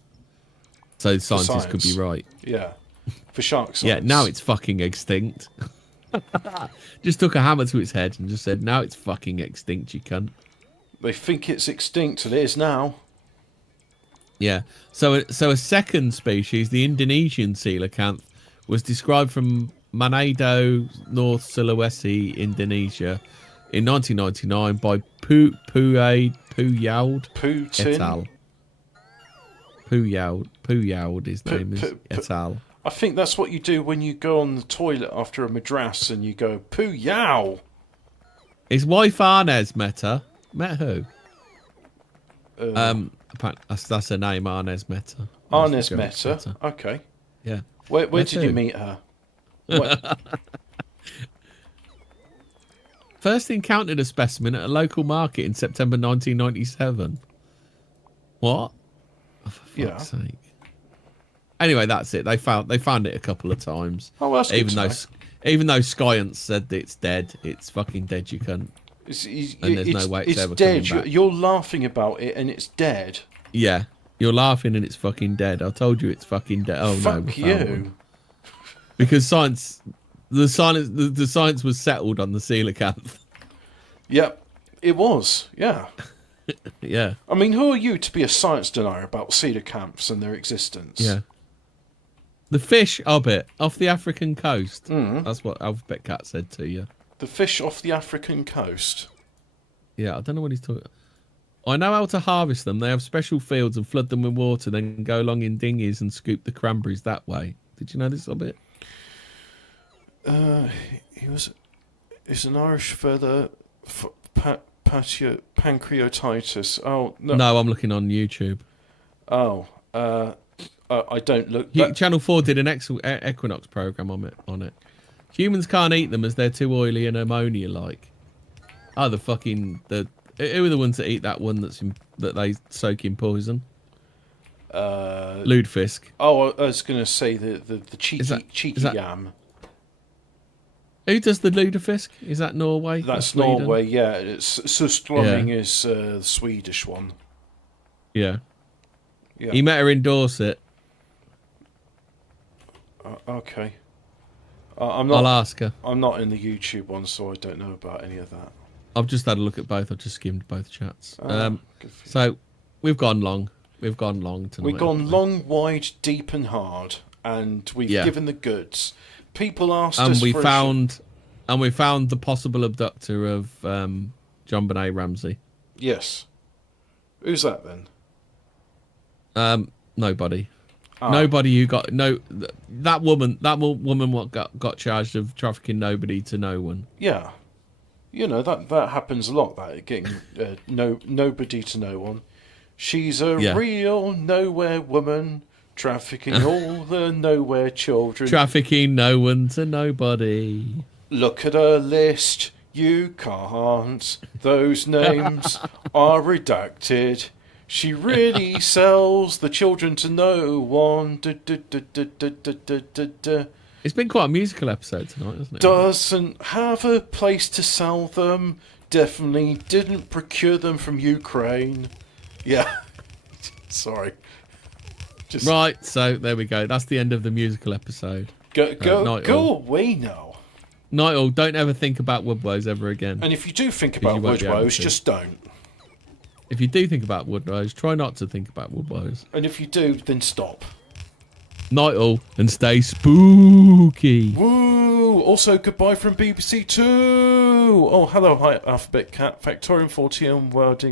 So scientists could be right. Yeah, for shark science. Yeah, now it's fucking extinct. Just took a hammer to its head and just said, now it's fucking extinct, you cunt. They think it's extinct, and it is now. Yeah. So a second species, the Indonesian coelacanth, was described from Manado, North Sulawesi, Indonesia, in 1999 by Puyaud et al. Puyaud, his name is et al. I think that's what you do when you go on the toilet after a madras and you go, poo yow. His wife Arnez met her. Met who? That's her name, Arnez met her. Arnez met her. Okay. Yeah. Where did you meet her? First encountered a specimen at a local market in September 1997. What? Oh, for fuck's sake. Anyway, that's it. They found it a couple of times. Oh, well, that's even though Science said that it's dead, it's fucking dead. You cunt. And there's no way it's ever dead. coming back. You're laughing about it, and it's dead. Yeah, you're laughing, and it's fucking dead. I told you it's fucking dead. Oh Fuck no, you. Because the science was settled on the coelacanth. Yep, it was. Yeah. Yeah. I mean, who are you to be a science denier about cedar camps and their existence? Yeah. The fish hobbit off the African coast. Mm. That's what Alphabet Cat said to you. The fish off the African coast. Yeah, I don't know what he's talking. I know how to harvest them. They have special fields and flood them with water, then go along in dinghies and scoop the cranberries that way. Did you know this hobbit? He's an Irish feather. Pancreatitis. Oh no! No, I'm looking on YouTube. Oh, I don't look. Channel 4 did an Equinox program on it. Humans can't eat them as they're too oily and ammonia-like. Oh, who are the ones that eat that one that they soak in poison? Lutefisk. Oh, I was going to say the cheeky yam. Who does the lutefisk? Is that Norway? That's Norway. Yeah, Surströmming is the Swedish one. Yeah. Yeah. He met her in Dorset. Okay. I'm not. I'll ask her. I'm not in the YouTube one, so I don't know about any of that. I've just had a look at both. I've just skimmed both chats. So we've gone long. We've gone long tonight. We've gone long, wide, deep, and hard, and we've given the goods. People asked us. We found the possible abductor of John Benet Ramsey. Yes. Who's that then? Nobody. Nobody who got that woman. That woman what got charged of trafficking nobody to no one. Yeah, you know that happens a lot. That getting nobody to no one. She's a real nowhere woman, trafficking all the nowhere children. Trafficking no one to nobody. Look at her list. You can't. Those names are redacted. She really sells the children to no one. It's been quite a musical episode tonight, hasn't it? Doesn't have a place to sell them. Definitely didn't procure them from Ukraine. Yeah. Sorry. Right, so there we go. That's the end of the musical episode. Go away now. Night all, don't ever think about Woodwose ever again. And if you do think about Woodwose, just don't. If you do think about Woodwose, try not to think about Woodwose. And if you do, then stop. Night all, and stay spooky. Woo! Also, goodbye from BBC Two. Oh, hello, hi, Alphabet Cat, Factorio, Fortean, welding.